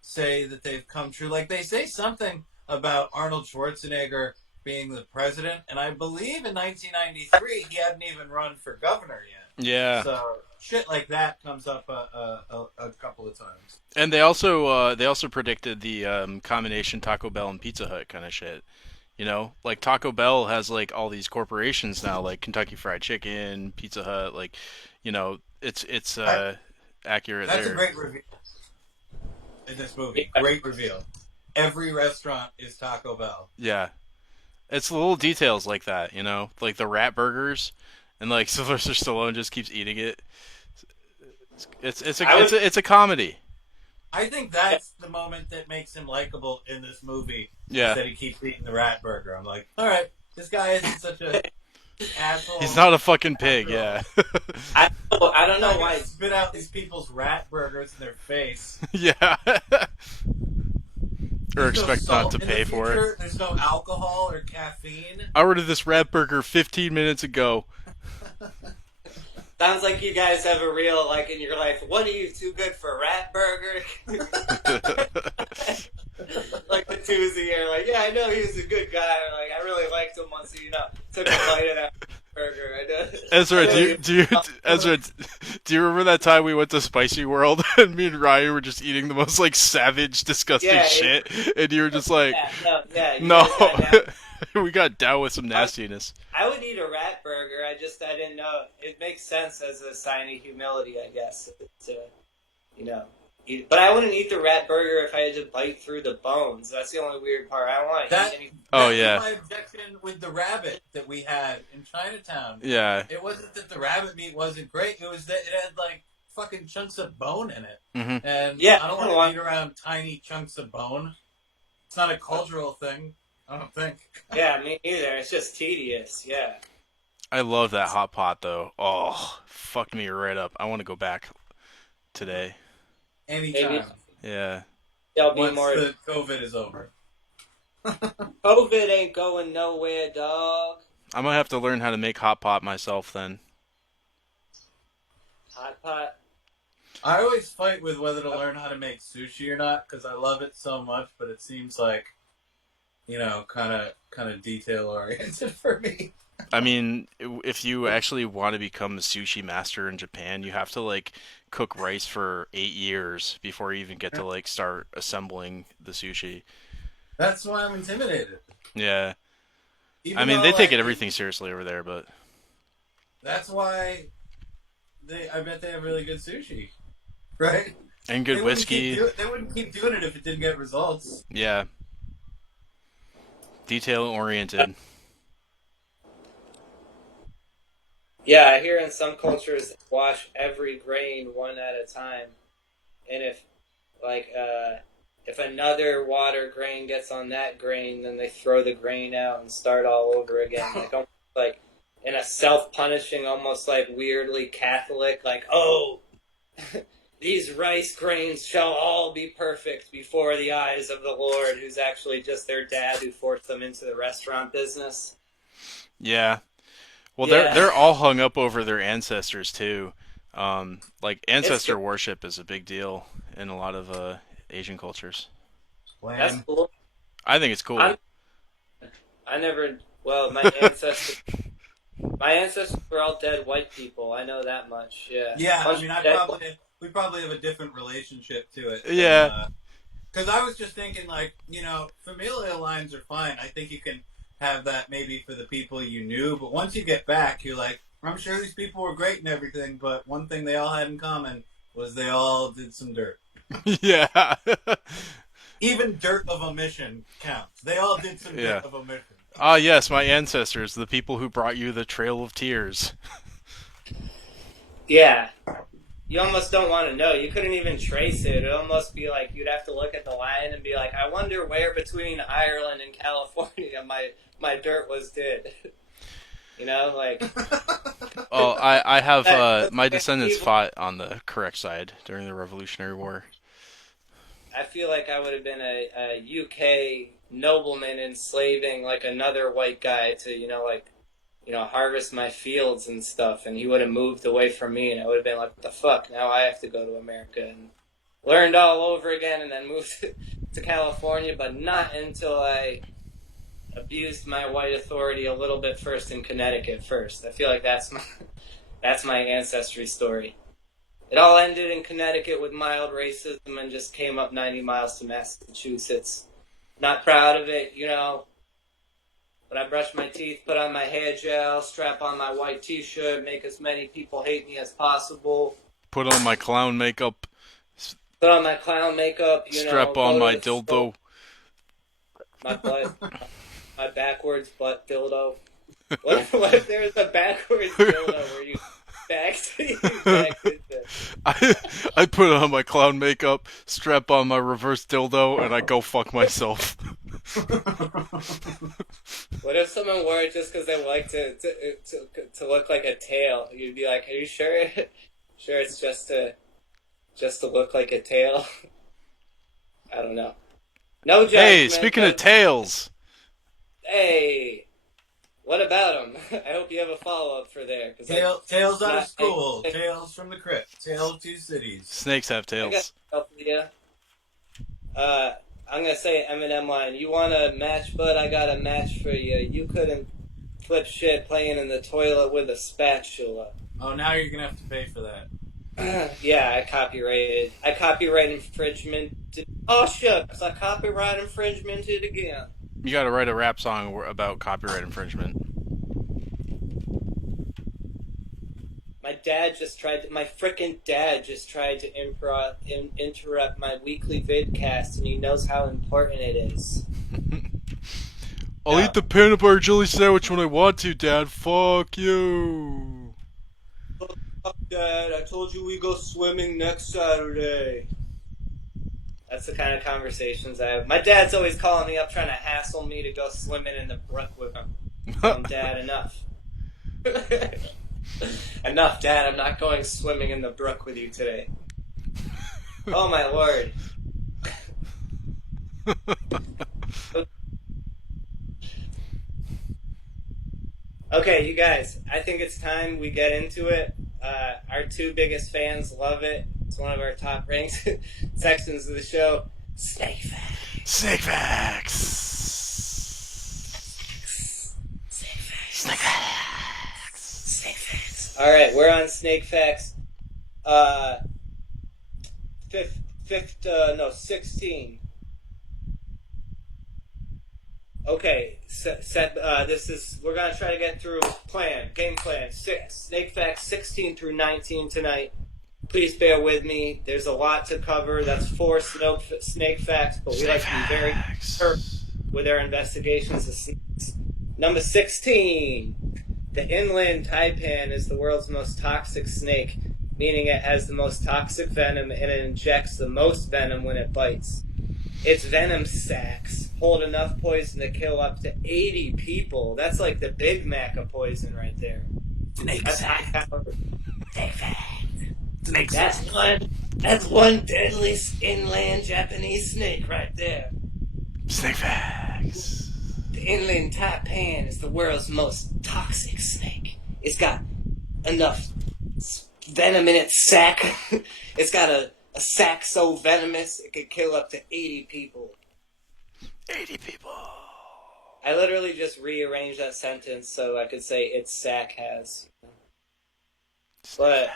say that they've come true. Like they say something about Arnold Schwarzenegger being the president, and I believe in 1993 he hadn't even run for governor yet. Yeah. So shit like that comes up a couple of times. And they also predicted the combination Taco Bell and Pizza Hut kind of shit. Like Taco Bell has like all these corporations now, like Kentucky Fried Chicken, Pizza Hut, like, it's accurate. That's there. A great reveal in this movie. Great reveal. Every restaurant is Taco Bell. Yeah. It's the little details like that, like the rat burgers, and like Sylvester Stallone just keeps eating it. It's a comedy. I think that's the moment that makes him likable in this movie. Yeah. That he keeps eating the rat burger. I'm like, all right, this guy isn't such a asshole. He's not a fucking pig. Yeah. I don't know why spit out these people's rat burgers in their face. Yeah. Or There's expect no not to pay for it. There's no alcohol or caffeine. I ordered this rat burger 15 minutes ago. Sounds like you guys have a real, like, in your life, what are you, too good for a rat burger? Like the twos a year, like, yeah, I know he was a good guy. Like, I really liked him once he, took a bite of that burger. I know. Ezra, do you remember that time we went to Spicy World and me and Ryan were just eating the most like savage, disgusting shit, and you were just like, no. We got down with some nastiness. I would eat a rat burger. I didn't know. It makes sense as a sign of humility, I guess. To, But I wouldn't eat the rat burger if I had to bite through the bones. That's the only weird part. I don't want to eat any. Oh, That's yeah. my objection with the rabbit that we had in Chinatown. Yeah. It wasn't that the rabbit meat wasn't great. It was that it had like fucking chunks of bone in it. Mm-hmm. And Yeah, I don't want to eat around tiny chunks of bone. It's not a cultural thing, I don't think. Yeah, me neither. It's just tedious. Yeah. I love that hot pot though. Oh, fucked me right up. I want to go back today. Anytime. Yeah. There'll be Once more. the COVID is over. COVID ain't going nowhere, dog. I might have to learn how to make hot pot myself then. Hot pot. I always fight with whether to learn how to make sushi or not because I love it so much, but it seems like, kind of detail oriented for me. I mean, if you actually want to become a sushi master in Japan, you have to like cook rice for 8 years before you even get to like start assembling the sushi. That's why I'm intimidated. Yeah. Even I mean, though, they take like, everything seriously over there, but That's why I bet they have really good sushi, right? and good whiskey. They wouldn't keep doing it if it didn't get results. Yeah. Detail oriented. Yeah, I hear in some cultures they wash every grain one at a time, and if another water grain gets on that grain, then they throw the grain out and start all over again, almost like in a self-punishing, almost like weirdly Catholic, like, oh, these rice grains shall all be perfect before the eyes of the Lord, who's actually just their dad who forced them into the restaurant business. Yeah. Well, Yeah. they're all hung up over their ancestors too. Like ancestor worship is a big deal in a lot of Asian cultures. That's cool. I think it's cool. My ancestors were all dead white people. I know that much. Yeah. Yeah, I mean, we probably have a different relationship to it. Yeah. Because I was just thinking, like, familial lines are fine. I think you can have that maybe for the people you knew, but once you get back, you're like, I'm sure these people were great and everything, but one thing they all had in common was they all did some dirt. Yeah. Even dirt of omission counts. They all did some Yeah. dirt of omission. Ah, yes, my ancestors, the people who brought you the Trail of Tears. Yeah. You almost don't want to know. You couldn't even trace it. It'd almost be like you'd have to look at the line and be like, I wonder where between Ireland and California my dirt was did. Like... Oh, I have, my descendants fought on the correct side during the Revolutionary War. I feel like I would have been a UK nobleman enslaving, like, another white guy to, harvest my fields and stuff, and he would have moved away from me, and I would have been like, what the fuck, now I have to go to America, and learned all over again, and then moved to California, but not until I abused my white authority a little bit first in Connecticut first. I feel like that's my ancestry story. It all ended in Connecticut with mild racism and just came up 90 miles to Massachusetts. Not proud of it, But I brush my teeth, put on my hair gel, strap on my white t-shirt, make as many people hate me as possible. Put on my clown makeup. Put on my clown makeup, Strap on my dildo. My backwards butt dildo. What if there was a backwards dildo where you I put on my clown makeup, strap on my reverse dildo, and I go fuck myself. What if someone wore it just because they like to look like a tail? You'd be like, "Are you sure? Sure, it's just to look like a tail." I don't know. No judgment. Hey, speaking of tails. Hey, what about them? I hope you have a follow-up for there. Tales out of school. Tales from the crypt. Tale of Two Cities. Snakes have tails. I'm going to say Eminem line. You want a match, bud? I got a match for you. You couldn't flip shit playing in the toilet with a spatula. Oh, now you're going to have to pay for that. Yeah, I copyrighted. I copyright infringement. Oh, shucks. I copyright infringemented again. You gotta write a rap song about copyright infringement. My frickin' dad just tried to interrupt my weekly vidcast, and he knows how important it is. I'll eat the peanut butter jelly sandwich when I want to, Dad. Fuck you. Fuck, Dad, I told you we go swimming next Saturday. That's the kind of conversations I have. My dad's always calling me up trying to hassle me to go swimming in the brook with him. Dad, enough. Enough, Dad. I'm not going swimming in the brook with you today. Oh, my Lord. Okay, you guys, I think it's time we get into it. Our two biggest fans love it. It's one of our top ranked sections of the show. Snake Facts. Snake Facts. Snake Facts. Snake Facts. Snake Facts. All right, we're on Snake Facts. 16. Okay, we're gonna try to get through game plan. Snake Facts 16 through 19 tonight. Please bear with me. There's a lot to cover. That's 4 snake facts, but we like to be very careful with our investigations of snakes. Number 16. The inland taipan is the world's most toxic snake, meaning it has the most toxic venom and it injects the most venom when it bites. Its venom sacs hold enough poison to kill up to 80 people. That's like the Big Mac of poison right there. Snake sack. Snake sack. That's one deadly inland Japanese snake right there. Snake Facts. The inland taipan is the world's most toxic snake. It's got enough venom in its sac. It's got a sac so venomous it could kill up to 80 people. 80 people. I literally just rearranged that sentence so I could say its sac has. But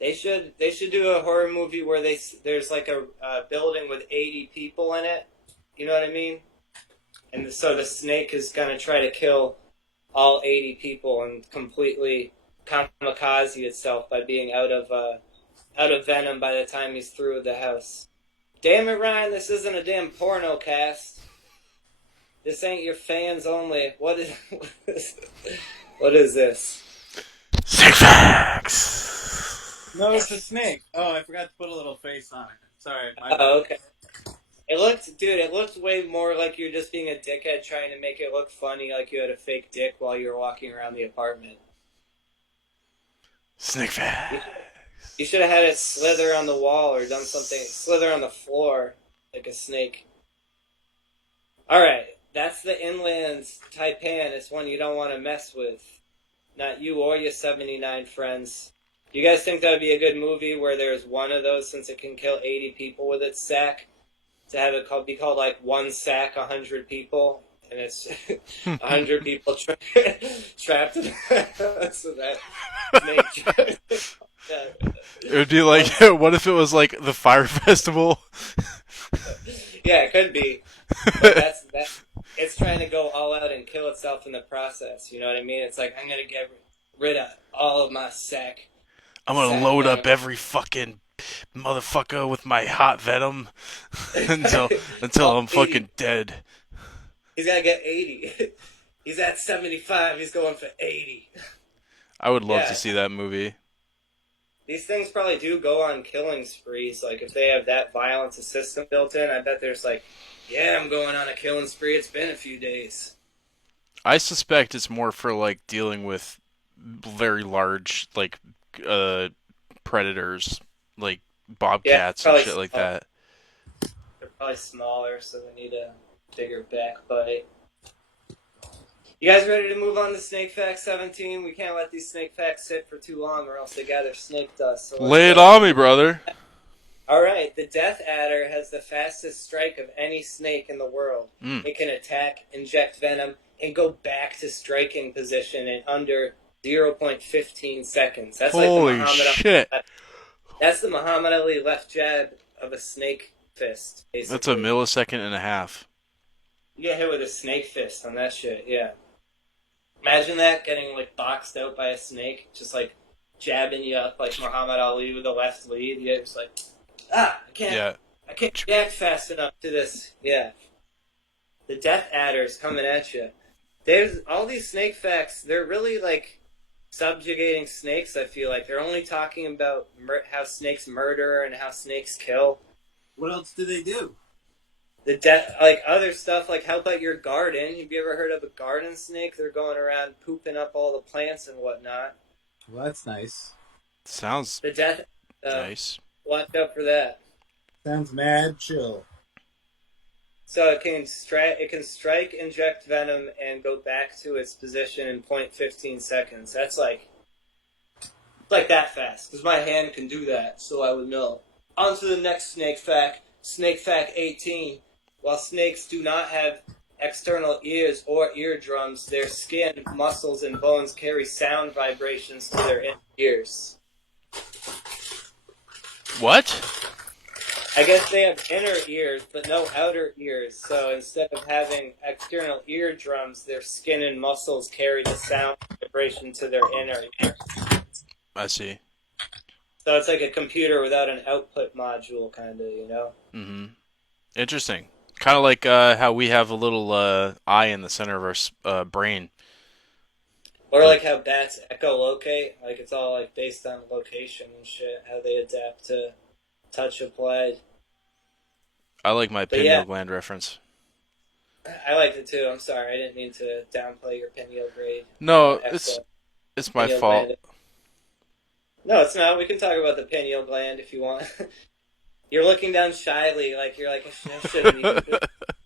they should do a horror movie where there's like a building with 80 people in it. You know what I mean? And so the snake is gonna try to kill all 80 people and completely kamikaze itself by being out of venom by the time he's through with the house. Damn it, Ryan! This isn't a damn porno cast. This ain't your fans only. What is this? Snake Facts. No, it's a snake. Oh, I forgot to put a little face on it. Sorry. Oh, okay. It looked way more like you're just being a dickhead trying to make it look funny, like you had a fake dick while you were walking around the apartment. Snake Facts. You should have had it slither on the wall or done something, slither on the floor like a snake. Alright, that's the inland taipan. It's one you don't want to mess with. Not you or your 79 friends. You guys think that would be a good movie where there's one of those, since it can kill 80 people with its sack? To have it be called like one sack, 100 people, and it's 100 people trapped in so that snake. It would be like, what if it was like the Fire Festival? Yeah, it could be. But it's trying to go all out and kill itself in the process. You know what I mean? It's like, I'm gonna get rid of all of my sack. I'm gonna load up every fucking motherfucker with my hot venom until I'm fucking dead. He's gotta get 80. He's at 75. He's going for 80. I would love to see that movie. These things probably do go on killing sprees. Like, if they have that violence system built in, I bet there's like, yeah, I'm going on a killing spree. It's been a few days. I suspect it's more for like dealing with very large like predators, like bobcats and shit like that. They're probably smaller, so they need a bigger back bite. You guys ready to move on to Snake Facts 17? We can't let these Snake Facts sit for too long or else they gather snake dust. So lay it on me, brother. Alright, the death adder has the fastest strike of any snake in the world. It can attack, inject venom, and go back to striking position in under 0.15 seconds. That's holy like the shit. That's the Muhammad Ali left jab of a snake fist, basically. That's a millisecond and a half. You get hit with a snake fist on that shit, yeah. Imagine that, getting like boxed out by a snake, just like jabbing you up like Muhammad Ali with the left lead. You're just like, I can't react fast enough to this. Yeah. The death adder's coming at you. There's all these snake facts. They're really like subjugating snakes. I feel like they're only talking about how snakes murder and how snakes kill. What else do they do? The death, like other stuff, like how about your garden? Have you ever heard of a garden snake? They're going around pooping up all the plants and whatnot. Well, that's nice. Sounds The death, nice. watch out for that. Sounds mad chill. So it can strike, inject venom, and go back to its position in 0.15 seconds. That's like that fast, because my hand can do that, so I would know. On to the next snake fact. Snake fact 18. While snakes do not have external ears or eardrums, their skin, muscles, and bones carry sound vibrations to their inner ears. What? I guess they have inner ears, but no outer ears. So instead of having external eardrums, their skin and muscles carry the sound vibration to their inner ears. I see. So it's like a computer without an output module, kind of, you know? Mm-hmm. Interesting. Kind of like how we have a little eye in the center of our brain. Or like how bats echolocate. Like it's all like based on location and shit, how they adapt to touch applied. I like my pineal gland reference. I liked it too. I'm sorry, I didn't mean to downplay your pineal grade. No, it's my fault. Gland. No, it's not. We can talk about the pineal gland if you want. You're looking down shyly, like you're like,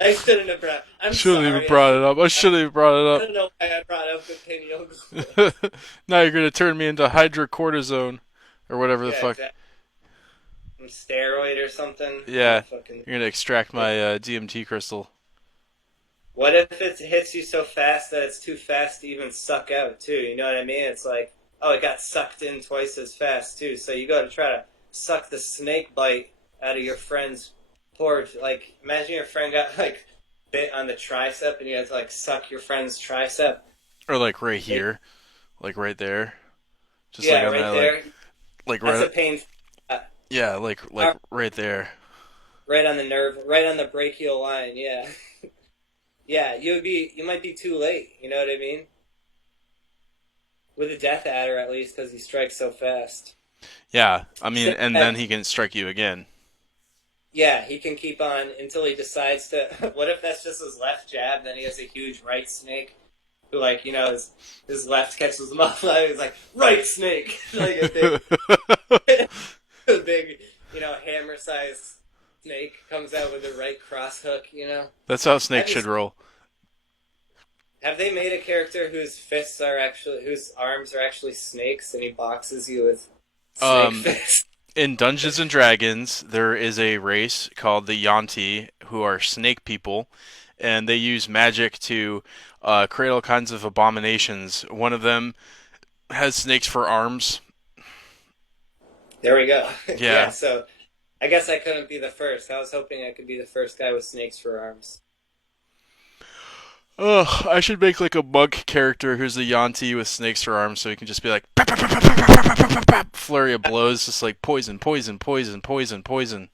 I shouldn't have brought. I'm shouldn't sorry. even brought it up. I shouldn't have brought it I up. don't know why I brought up the pineal gland. Now you're gonna turn me into hydrocortisone or whatever the fuck. Exactly. Some steroid or something. Yeah, you're gonna extract my DMT crystal. What if it hits you so fast that it's too fast to even suck out, too? You know what I mean? It's like, oh, it got sucked in twice as fast, too. So you go to try to suck the snake bite out of your friend's porch. Like, imagine your friend got, like, bit on the tricep and you had to, like, suck your friend's tricep. Or, like, right here. Like, right there. Just yeah, like right there. Like that's right, a pain. Yeah, like right there. Right on the nerve, right on the brachial line, yeah. Yeah, you might be too late, you know what I mean? With a death adder, at least, because he strikes so fast. Yeah, I mean, and then he can strike you again. Yeah, he can keep on until he decides to... What if that's just his left jab, then he has a huge right snake, who, like, you know, his left catches him off, he's like, right snake! Like a big, you know, hammer-sized snake comes out with a right cross hook, you know? That's how snakes should roll. Have they made a character whose arms are actually snakes and he boxes you with snake fists? In Dungeons and Dragons, there is a race called the Yanti who are snake people, and they use magic to create all kinds of abominations. One of them has snakes for arms. There we go. Yeah. So I guess I couldn't be the first. I was hoping I could be the first guy with snakes for arms. Ugh, I should make like a monk character who's a Yanti with snakes for arms, so he can just be like flurry of blows, just like poison, poison, poison, poison, poison.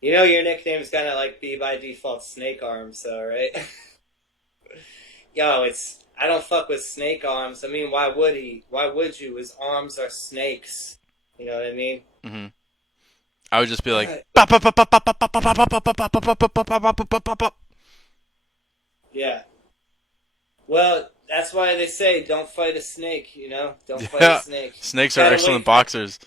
You know your nickname's gonna like be by default Snake Arms, though, right? Yo, I don't fuck with snake arms. I mean, why would he? Why would you? His arms are snakes. You know what I mean? Mm-hmm. I would just be like, yeah. Well, that's why they say don't fight a snake, you know? Don't fight a snake. Snakes are excellent boxers.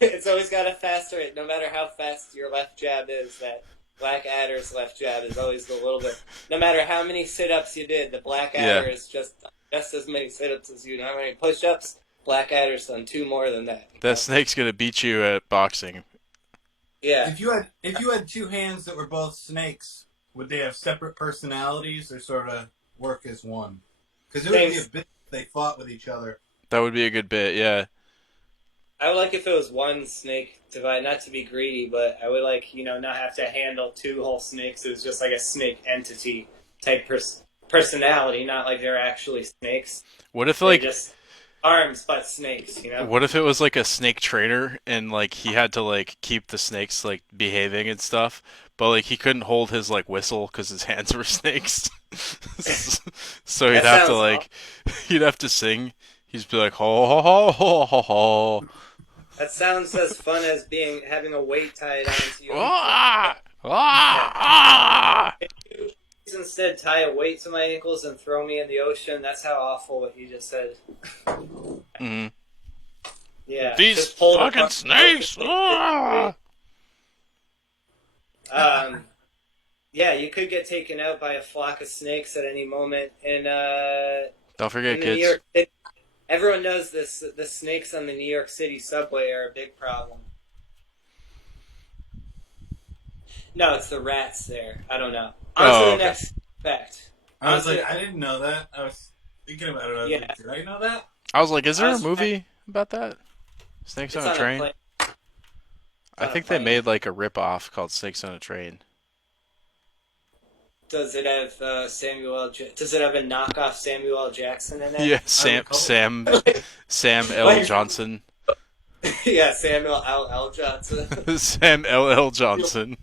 It's always got a faster rate, no matter how fast your left jab is. That Black Adder's left jab is always a little bit. No matter how many sit-ups you did, the Black Adder is just as many sit-ups as you. How many push-ups? Black Adder's done 2 more than that. That snake's gonna beat you at boxing. Yeah. If you had 2 hands that were both snakes, would they have separate personalities or sort of work as one? Because it would be a bit if they fought with each other. That would be a good bit, yeah. I would like if it was one snake divide, not to be greedy, but I would like, you know, not have to handle 2 whole snakes. It was just like a snake entity type personality, not like they're actually snakes. What if They're like just arms, but snakes. what if it was like a snake trainer and like he had to like keep the snakes like behaving and stuff, but like he couldn't hold his like whistle because his hands were snakes. So he'd That have to sounds like he'd have to sing. He'd be like ho ho ho ho ho ho. That sounds as fun as having a weight tied onto you. Ah! Ah! Ah! If you instead tie a weight to my ankles and throw me in the ocean, that's how awful what you just said. Mhm. Yeah. These just pull the fucking front- snakes! Ah! Yeah, you could get taken out by a flock of snakes at any moment. And Don't forget, in the New kids. York City, everyone knows this. The snakes on the New York City subway are a big problem. No, it's the rats there. I don't know. On to the okay. next fact. I was like, I didn't know that. I was thinking about it. I was Yeah. like, did I know that? I was like, is there a was- movie about that? Snakes It's on a Train? plane. I on a think they plane. made like a rip-off called Snakes on a Train. Does it have Does it have a knockoff Samuel L. Jackson in it? Yeah, Sam L. Johnson. Yeah, Samuel L. Johnson. Sam L. Johnson.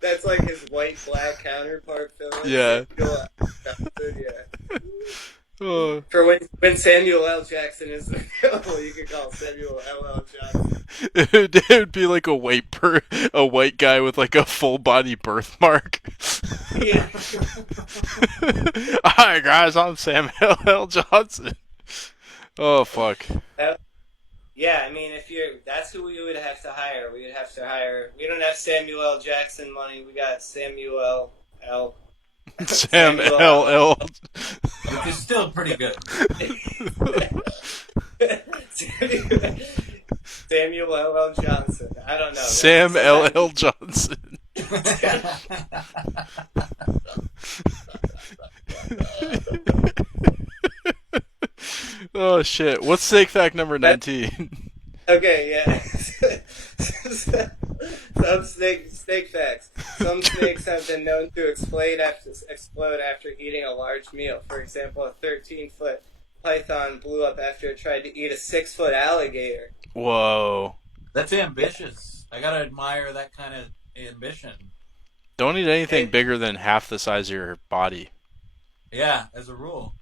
That's like his white-black counterpart villain. Yeah. Samuel L. Johnson, yeah. Oh. For when Samuel L. Jackson is available, you can call Samuel L. Johnson. It would be like a white guy with like a full body birthmark. Yeah. Hi guys, I'm Sam L. Johnson. Oh fuck. Yeah, I mean, that's who we would have to hire. We don't have Samuel L. Jackson money. We got Samuel L. Sam L. Which is still pretty good. Samuel L. Johnson. I don't know. Sam L. Johnson. Oh shit. What's snake fact number 19? Okay, yeah. Some snake facts. Some snakes have been known to explode after eating a large meal. For example, a 13-foot python blew up after it tried to eat a 6-foot alligator. Whoa. That's ambitious. I gotta admire that kind of ambition. Don't eat anything bigger than half the size of your body. Yeah, as a rule.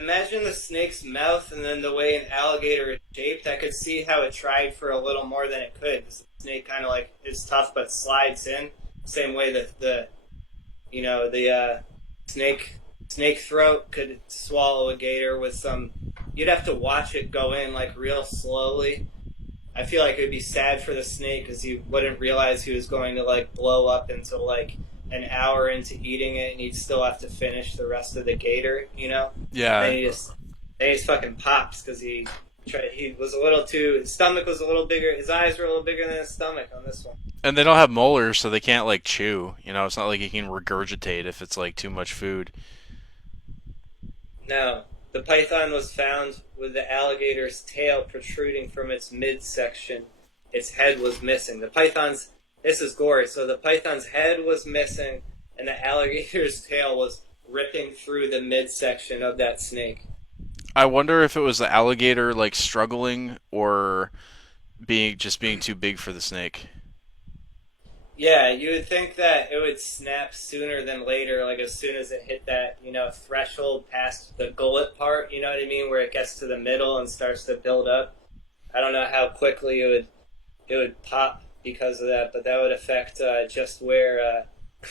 Imagine the snake's mouth and then the way an alligator is shaped. I could see how it tried for a little more than it could. The snake kind of like is tough but slides in. Same way that the snake throat could swallow a gator with some. You'd have to watch it go in like real slowly. I feel like it would be sad for the snake because he wouldn't realize he was going to like blow up until like an hour into eating it, and he'd still have to finish the rest of the gator, you know? Yeah. And he just fucking pops because his stomach was a little bigger, his eyes were a little bigger than his stomach on this one. And they don't have molars, so they can't like chew. You know, it's not like you can regurgitate if it's like too much food. No. The python was found with the alligator's tail protruding from its midsection. Its head was missing. This is gory. So the python's head was missing, and the alligator's tail was ripping through the midsection of that snake. I wonder if it was the alligator like struggling or being too big for the snake. Yeah, you would think that it would snap sooner than later, like as soon as it hit that, threshold past the gullet part, you know what I mean, where it gets to the middle and starts to build up. I don't know how quickly it would pop because of that, but that would affect just where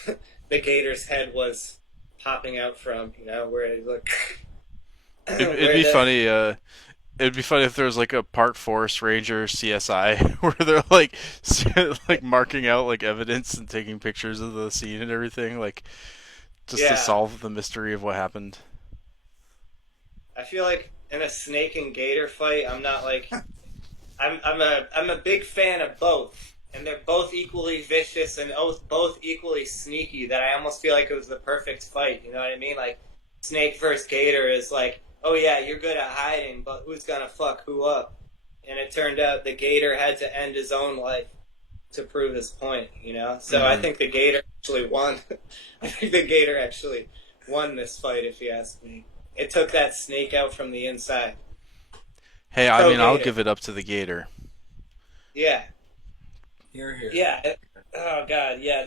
the gator's head was popping out from, where it looked. It'd be funny. It'd be funny if there was like a park forest ranger CSI where they're like marking out like evidence and taking pictures of the scene and everything, like just to solve the mystery of what happened. I feel like in a snake and gator fight, I'm not like I'm a big fan of both, and they're both equally vicious and both equally sneaky. That I almost feel like it was the perfect fight. You know what I mean? Like snake versus gator is like, oh yeah, you're good at hiding, but who's gonna fuck who up? And it turned out the gator had to end his own life to prove his point, So I think the gator actually won. I think the gator actually won this fight, if you ask me. It took that snake out from the inside. Hey, I mean, I'll give it up to the gator. Yeah. Here. Yeah. Oh, God. Yeah,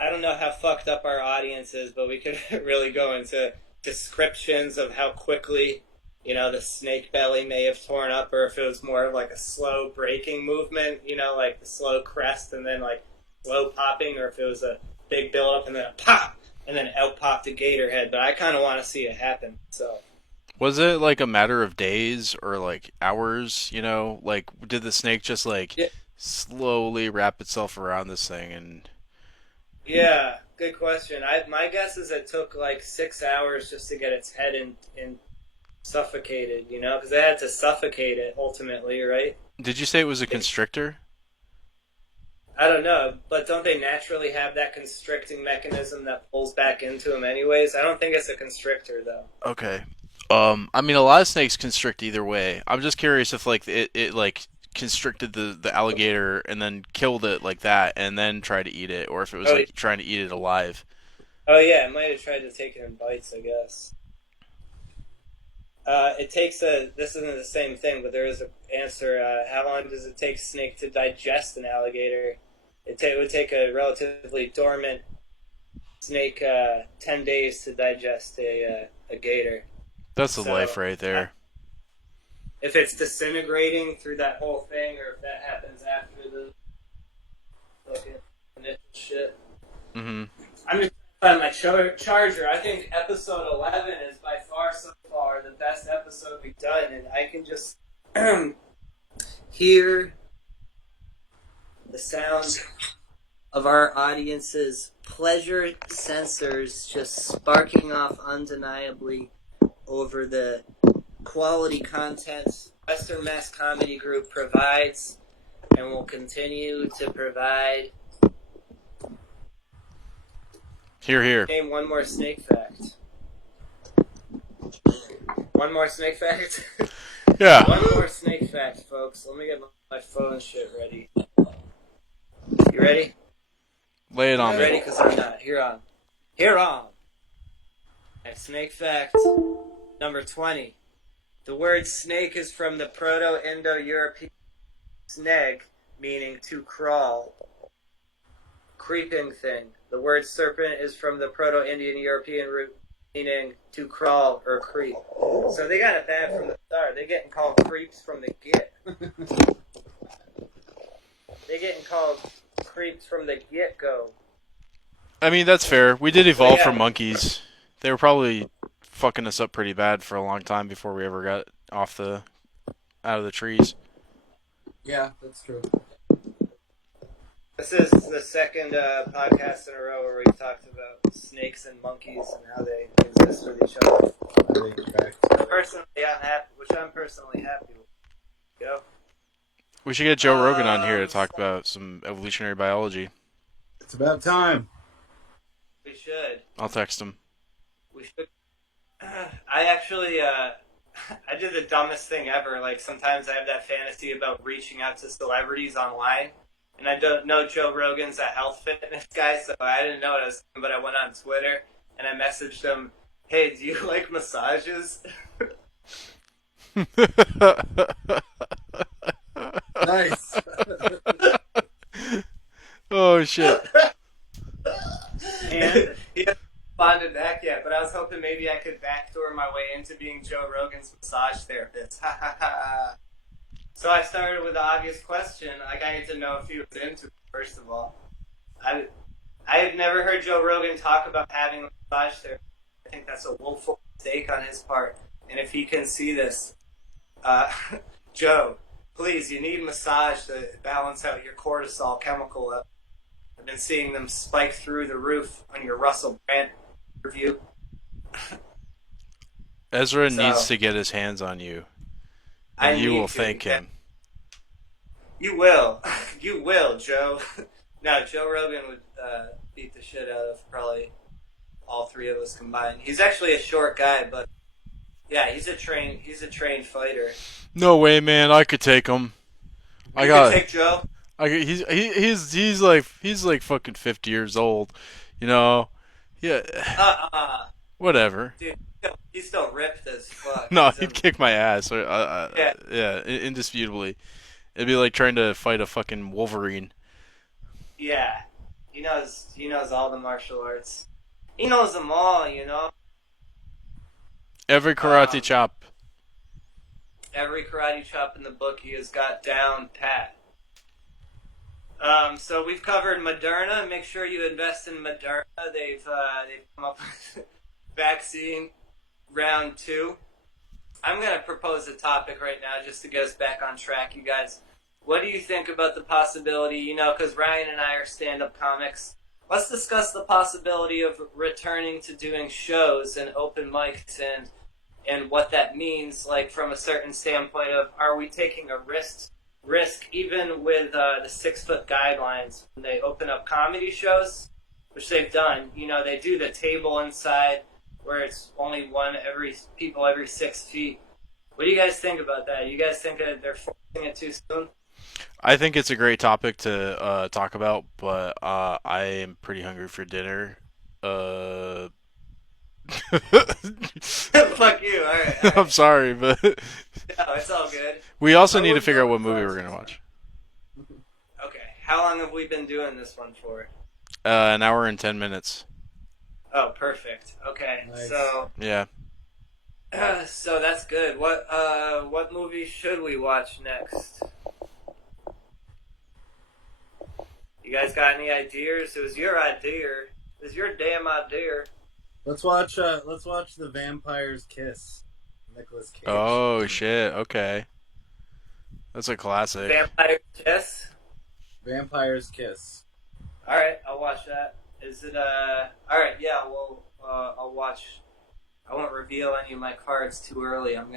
I don't know how fucked up our audience is, but we could really go into descriptions of how quickly, the snake belly may have torn up, or if it was more of like a slow breaking movement, like the slow crest and then like slow popping, or if it was a big build up and then a pop and then out popped the gator head. But I kind of want to see it happen, so. Was it like a matter of days or like hours, Like, did the snake just slowly wrap itself around this thing and... Yeah, good question. My guess is it took like 6 hours just to get its head in suffocated, because they had to suffocate it ultimately, right? Did you say it was a constrictor? I don't know, but don't they naturally have that constricting mechanism that pulls back into them anyways? I don't think it's a constrictor, though. Okay. I mean, a lot of snakes constrict either way. I'm just curious if like it like constricted the alligator and then killed it like that and then tried to eat it, or if it was trying to eat it alive. Oh yeah, it might have tried to take it in bites, I guess. This isn't the same thing, but there is an answer. How long does it take a snake to digest an alligator? It would take a relatively dormant snake 10 days to digest a gator. That's the life right there. If it's disintegrating through that whole thing, or if that happens after the fucking initial shit. Mm-hmm. I'm just trying to find my charger. I think episode 11 is by far so far the best episode we've done, and I can just hear the sound of our audience's pleasure sensors just sparking off undeniably over the quality content Western Mass Comedy Group provides and will continue to provide. Here. Name one more snake fact. One more snake fact? Yeah. One more snake fact, folks. Let me get my phone shit ready. You ready? Lay it on me. Ready? Because I'm not. Here on. Okay, snake fact number 20. The word snake is from the Proto-Indo-European sneg, meaning to crawl. Creeping thing. The word serpent is from the Proto-Indian European root, meaning to crawl or creep. So they got it bad from the start. They're getting called creeps from the get. They're getting called creeps from the get-go. I mean, that's fair. We did evolve from monkeys. They were probably fucking us up pretty bad for a long time before we ever got out of the trees. Yeah, that's true. This is the second podcast in a row where we talked about snakes and monkeys and how they exist with each other. I'm personally happy with. Go. We should get Joe Rogan on here to talk about some evolutionary biology. It's about time. We should. I'll text him. We should. I actually, I did the dumbest thing ever. Like, sometimes I have that fantasy about reaching out to celebrities online. And I don't know Joe Rogan's a health fitness guy, so I didn't know what I was doing, but I went on Twitter and I messaged him, hey, do you like massages? Nice. Oh, shit. And he hasn't responded back yet, but I was hoping maybe I could backdoor my way into being Joe Rogan's massage therapist. So I started with the obvious question. Like, I need to know if he was into it, first of all. I had never heard Joe Rogan talk about having a massage therapist. I think that's a woeful mistake on his part. And if he can see this, Joe, please, you need massage to balance out your cortisol chemical level. I've been seeing them spike through the roof on your Russell Brand review. Ezra needs to get his hands on you. And you will thank him. You will. You will, Joe. No, Joe Rogan would beat the shit out of probably all three of us combined. He's actually a short guy, but yeah, he's a trained fighter. No way, man. I could take him. You could take Joe? Like he's like fucking 50 years old, you know. Yeah, whatever. Dude, he's still ripped as fuck. No, He's he'd kick my ass. Yeah. Yeah, indisputably. It'd be like trying to fight a fucking Wolverine. Yeah, he knows all the martial arts. He knows them all, you know. Every karate chop. Every karate chop in the book he has got down pat. So we've covered Moderna. Make sure you invest in Moderna. They've come up with vaccine round 2. I'm gonna propose a topic right now just to get us back on track, you guys. What do you think about the possibility? You know, because Ryan and I are stand-up comics. Let's discuss the possibility of returning to doing shows and open mics and what that means, like from a certain standpoint of, are we taking a risk even with the 6-foot guidelines when they open up comedy shows, which they've done. You know, they do the table inside where it's only every 6 feet. What do you guys think about that? You guys think that they're forcing it too soon? I think it's a great topic to talk about, but I am pretty hungry for dinner. Fuck you. All right. I'm sorry, but No, it's all good. we also need to figure out what movie we're gonna watch. Okay. How long have we been doing this one for? An hour and 10 minutes. Oh, perfect. Okay. Nice. So Yeah. so that's good. What movie should we watch next? You guys got any ideas? It was your idea. It was your damn idea. Let's watch The Vampire's Kiss. Nicolas Cage. Oh shit. Okay. That's a classic. Vampire Kiss. Vampire's Kiss. All right, I'll watch that. Is it all right? Yeah, well, I'll watch. I won't reveal any of my cards too early. I'm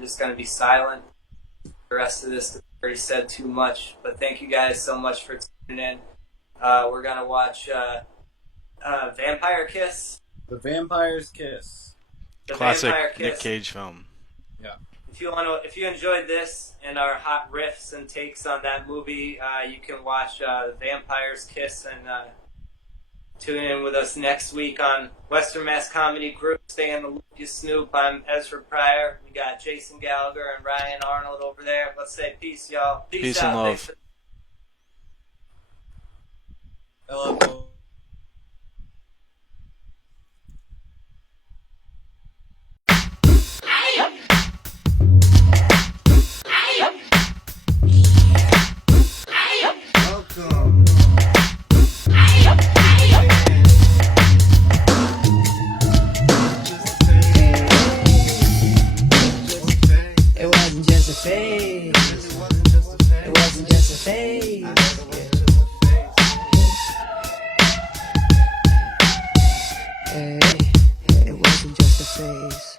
just gonna be silent. The rest of this, I've already said too much. But thank you guys so much for tuning in. We're gonna watch Vampire Kiss. The Vampire's Kiss. The Classic Vampire Kiss. Nick Cage film. If you enjoyed this and our hot riffs and takes on that movie, you can watch Vampire's Kiss and tune in with us next week on Western Mass Comedy Group. Stay in the loop, you Snoop. I'm Ezra Pryor. We got Jason Gallagher and Ryan Arnold over there. Let's say peace, y'all. Peace out. and love. Thanks Hello. Welcome. It wasn't just a phase. It wasn't just a phase. Hey, it wasn't just a phase.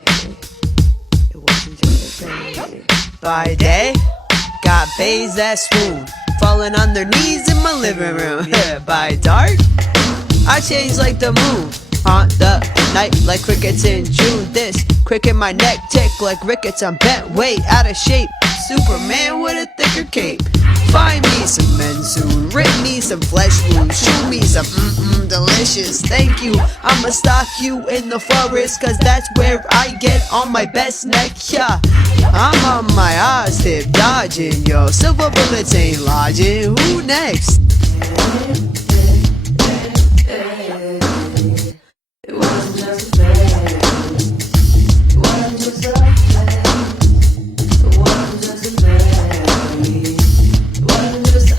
It wasn't just a phase. By day, got bays that swoon, falling on their knees in my living room. By dark, I changed like the moon. Haunt the night like crickets in June. This cricket my neck tick like rickets. I'm bent, weight out of shape. Superman with a thicker cape. Find me some men soon. Rip me some flesh wounds. Chew me some delicious. Thank you. I'ma stalk you in the forest, cause that's where I get on my best neck. Yeah, I'm on my ass tip dodging. Yo, silver bullets ain't lodging. Who next? It wasn't just a phase. It wasn't just a phase. It wasn't just a phase. It wasn't just a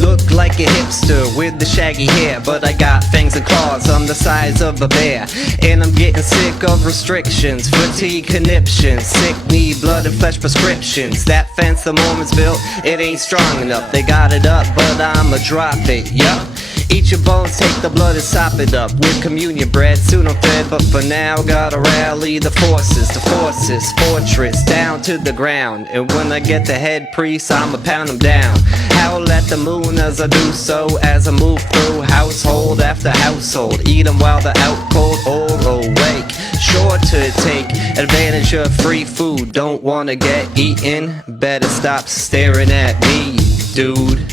Look like a hipster with the shaggy hair, but I got fangs and claws on the size of a bear. And I'm getting sick of restrictions, fatigue, conniptions, sick need blood and flesh prescriptions. That fence the Mormons built, it ain't strong enough. They got it up, but I'ma drop it, yup. Eat your bones, take the blood and sop it up with communion bread. Soon I'm fed, but for now gotta rally the forces, fortress down to the ground. And when I get the head priest, I'ma pound them down. Howl at the moon as I do so, as I move through household after household. Eat them while they're out cold or awake. sure to take advantage of free food. Don't wanna get eaten? Better stop staring at me, dude.